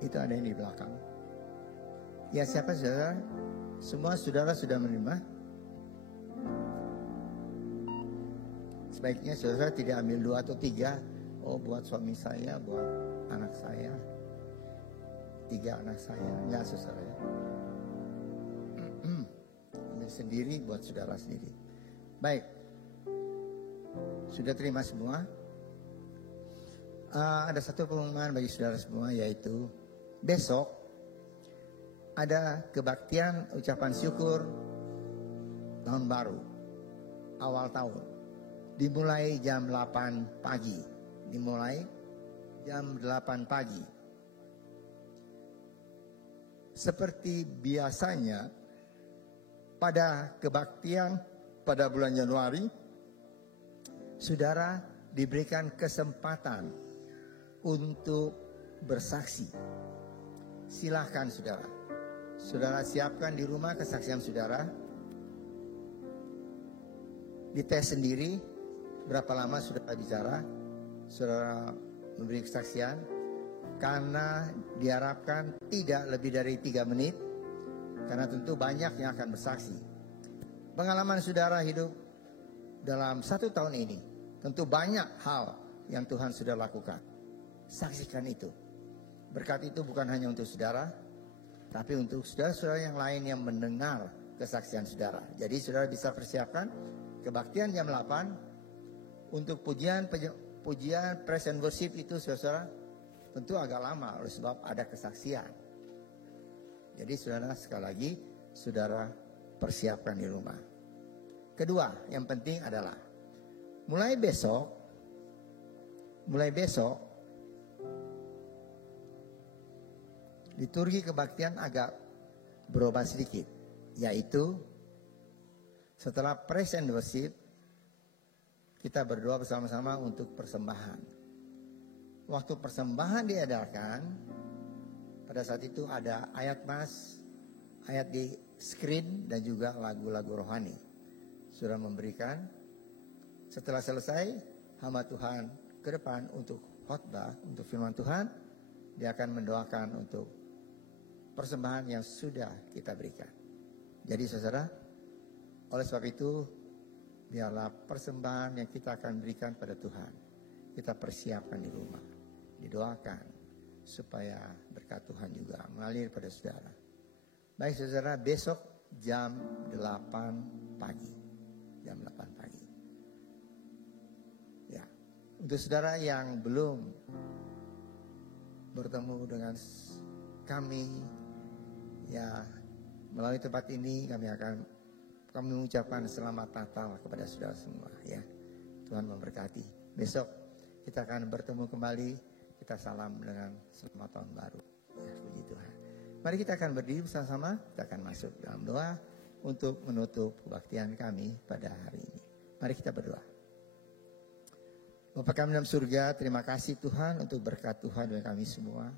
Itu ada yang di belakang. Ya siapa saudara? Semua saudara sudah menerima? Sebaiknya saudara tidak ambil 2 atau 3. Oh buat suami saya, buat anak saya. 3 anak saya, enggak saudara ya. Sendiri buat saudara sendiri. Baik, sudah terima semua. Ada satu pengumuman bagi saudara semua, yaitu besok ada kebaktian ucapan syukur tahun baru, awal tahun. Dimulai jam 8 pagi. Seperti biasanya pada kebaktian pada bulan Januari, saudara diberikan kesempatan untuk bersaksi. Silahkan saudara. Saudara siapkan di rumah kesaksian saudara. Dites sendiri berapa lama saudara bicara, saudara memberi kesaksian. Karena diharapkan tidak lebih dari 3 menit. Karena tentu banyak yang akan bersaksi. Pengalaman saudara hidup dalam 1 tahun ini, tentu banyak hal yang Tuhan sudah lakukan. Saksikan itu. Berkat itu bukan hanya untuk saudara, tapi untuk saudara-saudara yang lain yang mendengar kesaksian saudara. Jadi saudara bisa persiapkan kebaktian jam 8 untuk pujian praise and worship itu saudara tentu agak lama oleh sebab ada kesaksian. Jadi saudara sekali lagi saudara persiapkan di rumah. Kedua yang penting adalah mulai besok liturgi kebaktian agak berubah sedikit, yaitu setelah praise and worship kita berdoa bersama-sama untuk persembahan. Waktu persembahan diadakan, pada saat itu ada ayat mas, ayat di screen dan juga lagu-lagu rohani. Sudah memberikan. Setelah selesai, hamba Tuhan ke depan untuk khotbah, untuk firman Tuhan. Dia akan mendoakan untuk persembahan yang sudah kita berikan. Jadi saudara, oleh sebab itu, biarlah persembahan yang kita akan berikan pada Tuhan, kita persiapkan di rumah. Didoakan supaya berkat Tuhan juga mengalir pada saudara. Baik saudara, besok jam 8 pagi. Jam 8 pagi. Ya. Untuk saudara yang belum bertemu dengan kami, ya melalui tempat ini kami mengucapkan selamat Natal kepada saudara semua. Ya, Tuhan memberkati. Besok kita akan bertemu kembali. Kita salam dengan selamat tahun baru. Ya, puji Tuhan. Mari kita akan berdiri bersama-sama. Kita akan masuk dalam doa untuk menutup kebaktian kami pada hari ini. Mari kita berdoa. Bapa kami dalam surga, terima kasih Tuhan untuk berkat Tuhan dan kami semua.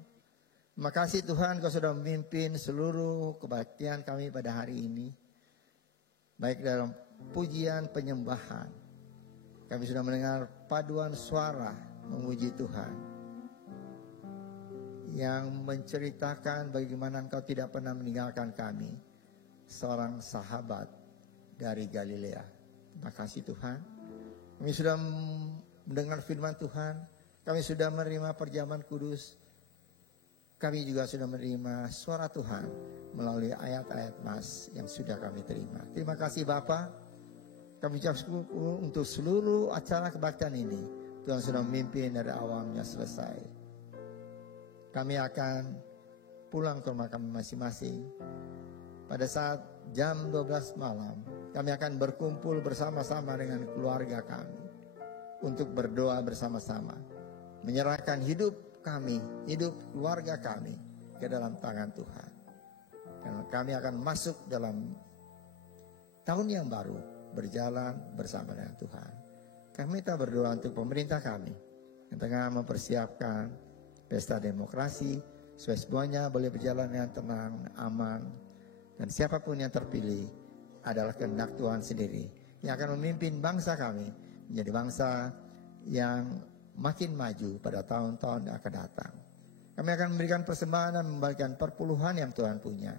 Terima kasih Tuhan Kau sudah memimpin seluruh kebaktian kami pada hari ini. Baik dalam pujian penyembahan. Kami sudah mendengar paduan suara memuji Tuhan. Yang menceritakan bagaimana Engkau tidak pernah meninggalkan kami. Seorang sahabat dari Galilea. Terima kasih Tuhan. Kami sudah mendengar firman Tuhan. Kami sudah menerima perjamuan kudus. Kami juga sudah menerima suara Tuhan melalui ayat-ayat mas yang sudah kami terima. Terima kasih Bapa. Kami ucap syukur untuk seluruh acara kebaktian ini. Tuhan sudah memimpin dari awalnya selesai. Kami akan pulang ke rumah kami masing-masing. Pada saat jam 12 malam, kami akan berkumpul bersama-sama dengan keluarga kami. Untuk berdoa bersama-sama. Menyerahkan hidup kami, hidup keluarga kami ke dalam tangan Tuhan. Dan kami akan masuk dalam tahun yang baru, berjalan bersama dengan Tuhan. Kami minta berdoa untuk pemerintah kami yang tengah mempersiapkan pesta demokrasi, supaya semuanya boleh berjalan dengan tenang, aman. Dan siapapun yang terpilih, adalah kehendak Tuhan sendiri yang akan memimpin bangsa kami menjadi bangsa yang makin maju pada tahun-tahun yang akan datang. Kami akan memberikan persembahan dan membagikan perpuluhan yang Tuhan punya.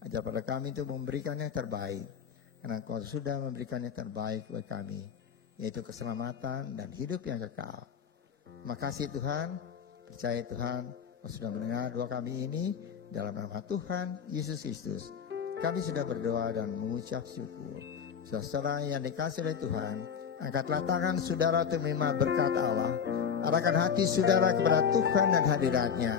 Ajar pada kami untuk memberikan yang terbaik, karena Engkau sudah memberikan yang terbaik bagi kami, yaitu keselamatan dan hidup yang kekal. Terima kasih Tuhan, percaya Tuhan, Engkau sudah mendengar doa kami ini dalam nama Tuhan Yesus Kristus. Kami sudah berdoa dan mengucap syukur. Saudara yang dikasih oleh Tuhan, angkatlah tangan saudara untuk menerima berkat Allah. Arahkan hati saudara kepada Tuhan dan hadiratnya.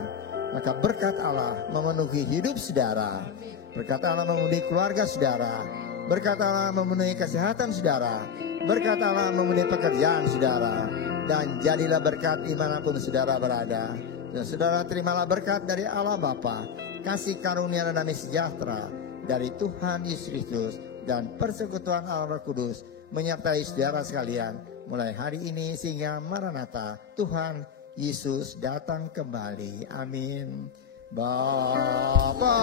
Maka berkat Allah memenuhi hidup saudara. Berkat Allah memenuhi keluarga saudara. Berkat Allah memenuhi kesehatan saudara. Berkat Allah memenuhi pekerjaan saudara. Dan jadilah berkat dimanapun saudara berada. Dan saudara terimalah berkat dari Allah Bapa, kasih karunia dan damai sejahtera dari Tuhan Yesus Kristus dan persekutuan Allah Roh Kudus menyertai saudara sekalian mulai hari ini sehingga Maranatha, Tuhan Yesus datang kembali. Amin. Bapa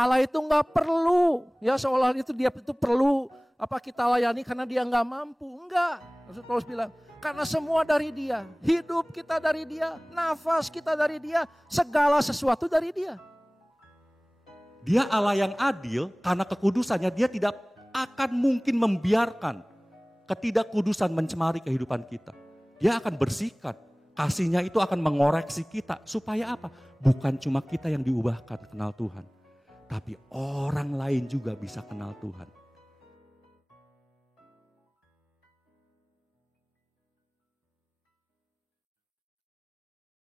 Allah itu nggak perlu, ya seolah itu dia itu perlu apa kita layani karena dia nggak mampu. Enggak, Rasul Paulus bilang, karena semua dari dia, hidup kita dari dia, nafas kita dari dia, segala sesuatu dari dia. Dia Allah yang adil, karena kekudusannya dia tidak akan mungkin membiarkan ketidakkudusan mencemari kehidupan kita. Dia akan bersihkan, kasihnya itu akan mengoreksi kita. Supaya apa? Bukan cuma kita yang diubahkan kenal Tuhan, tapi orang lain juga bisa kenal Tuhan.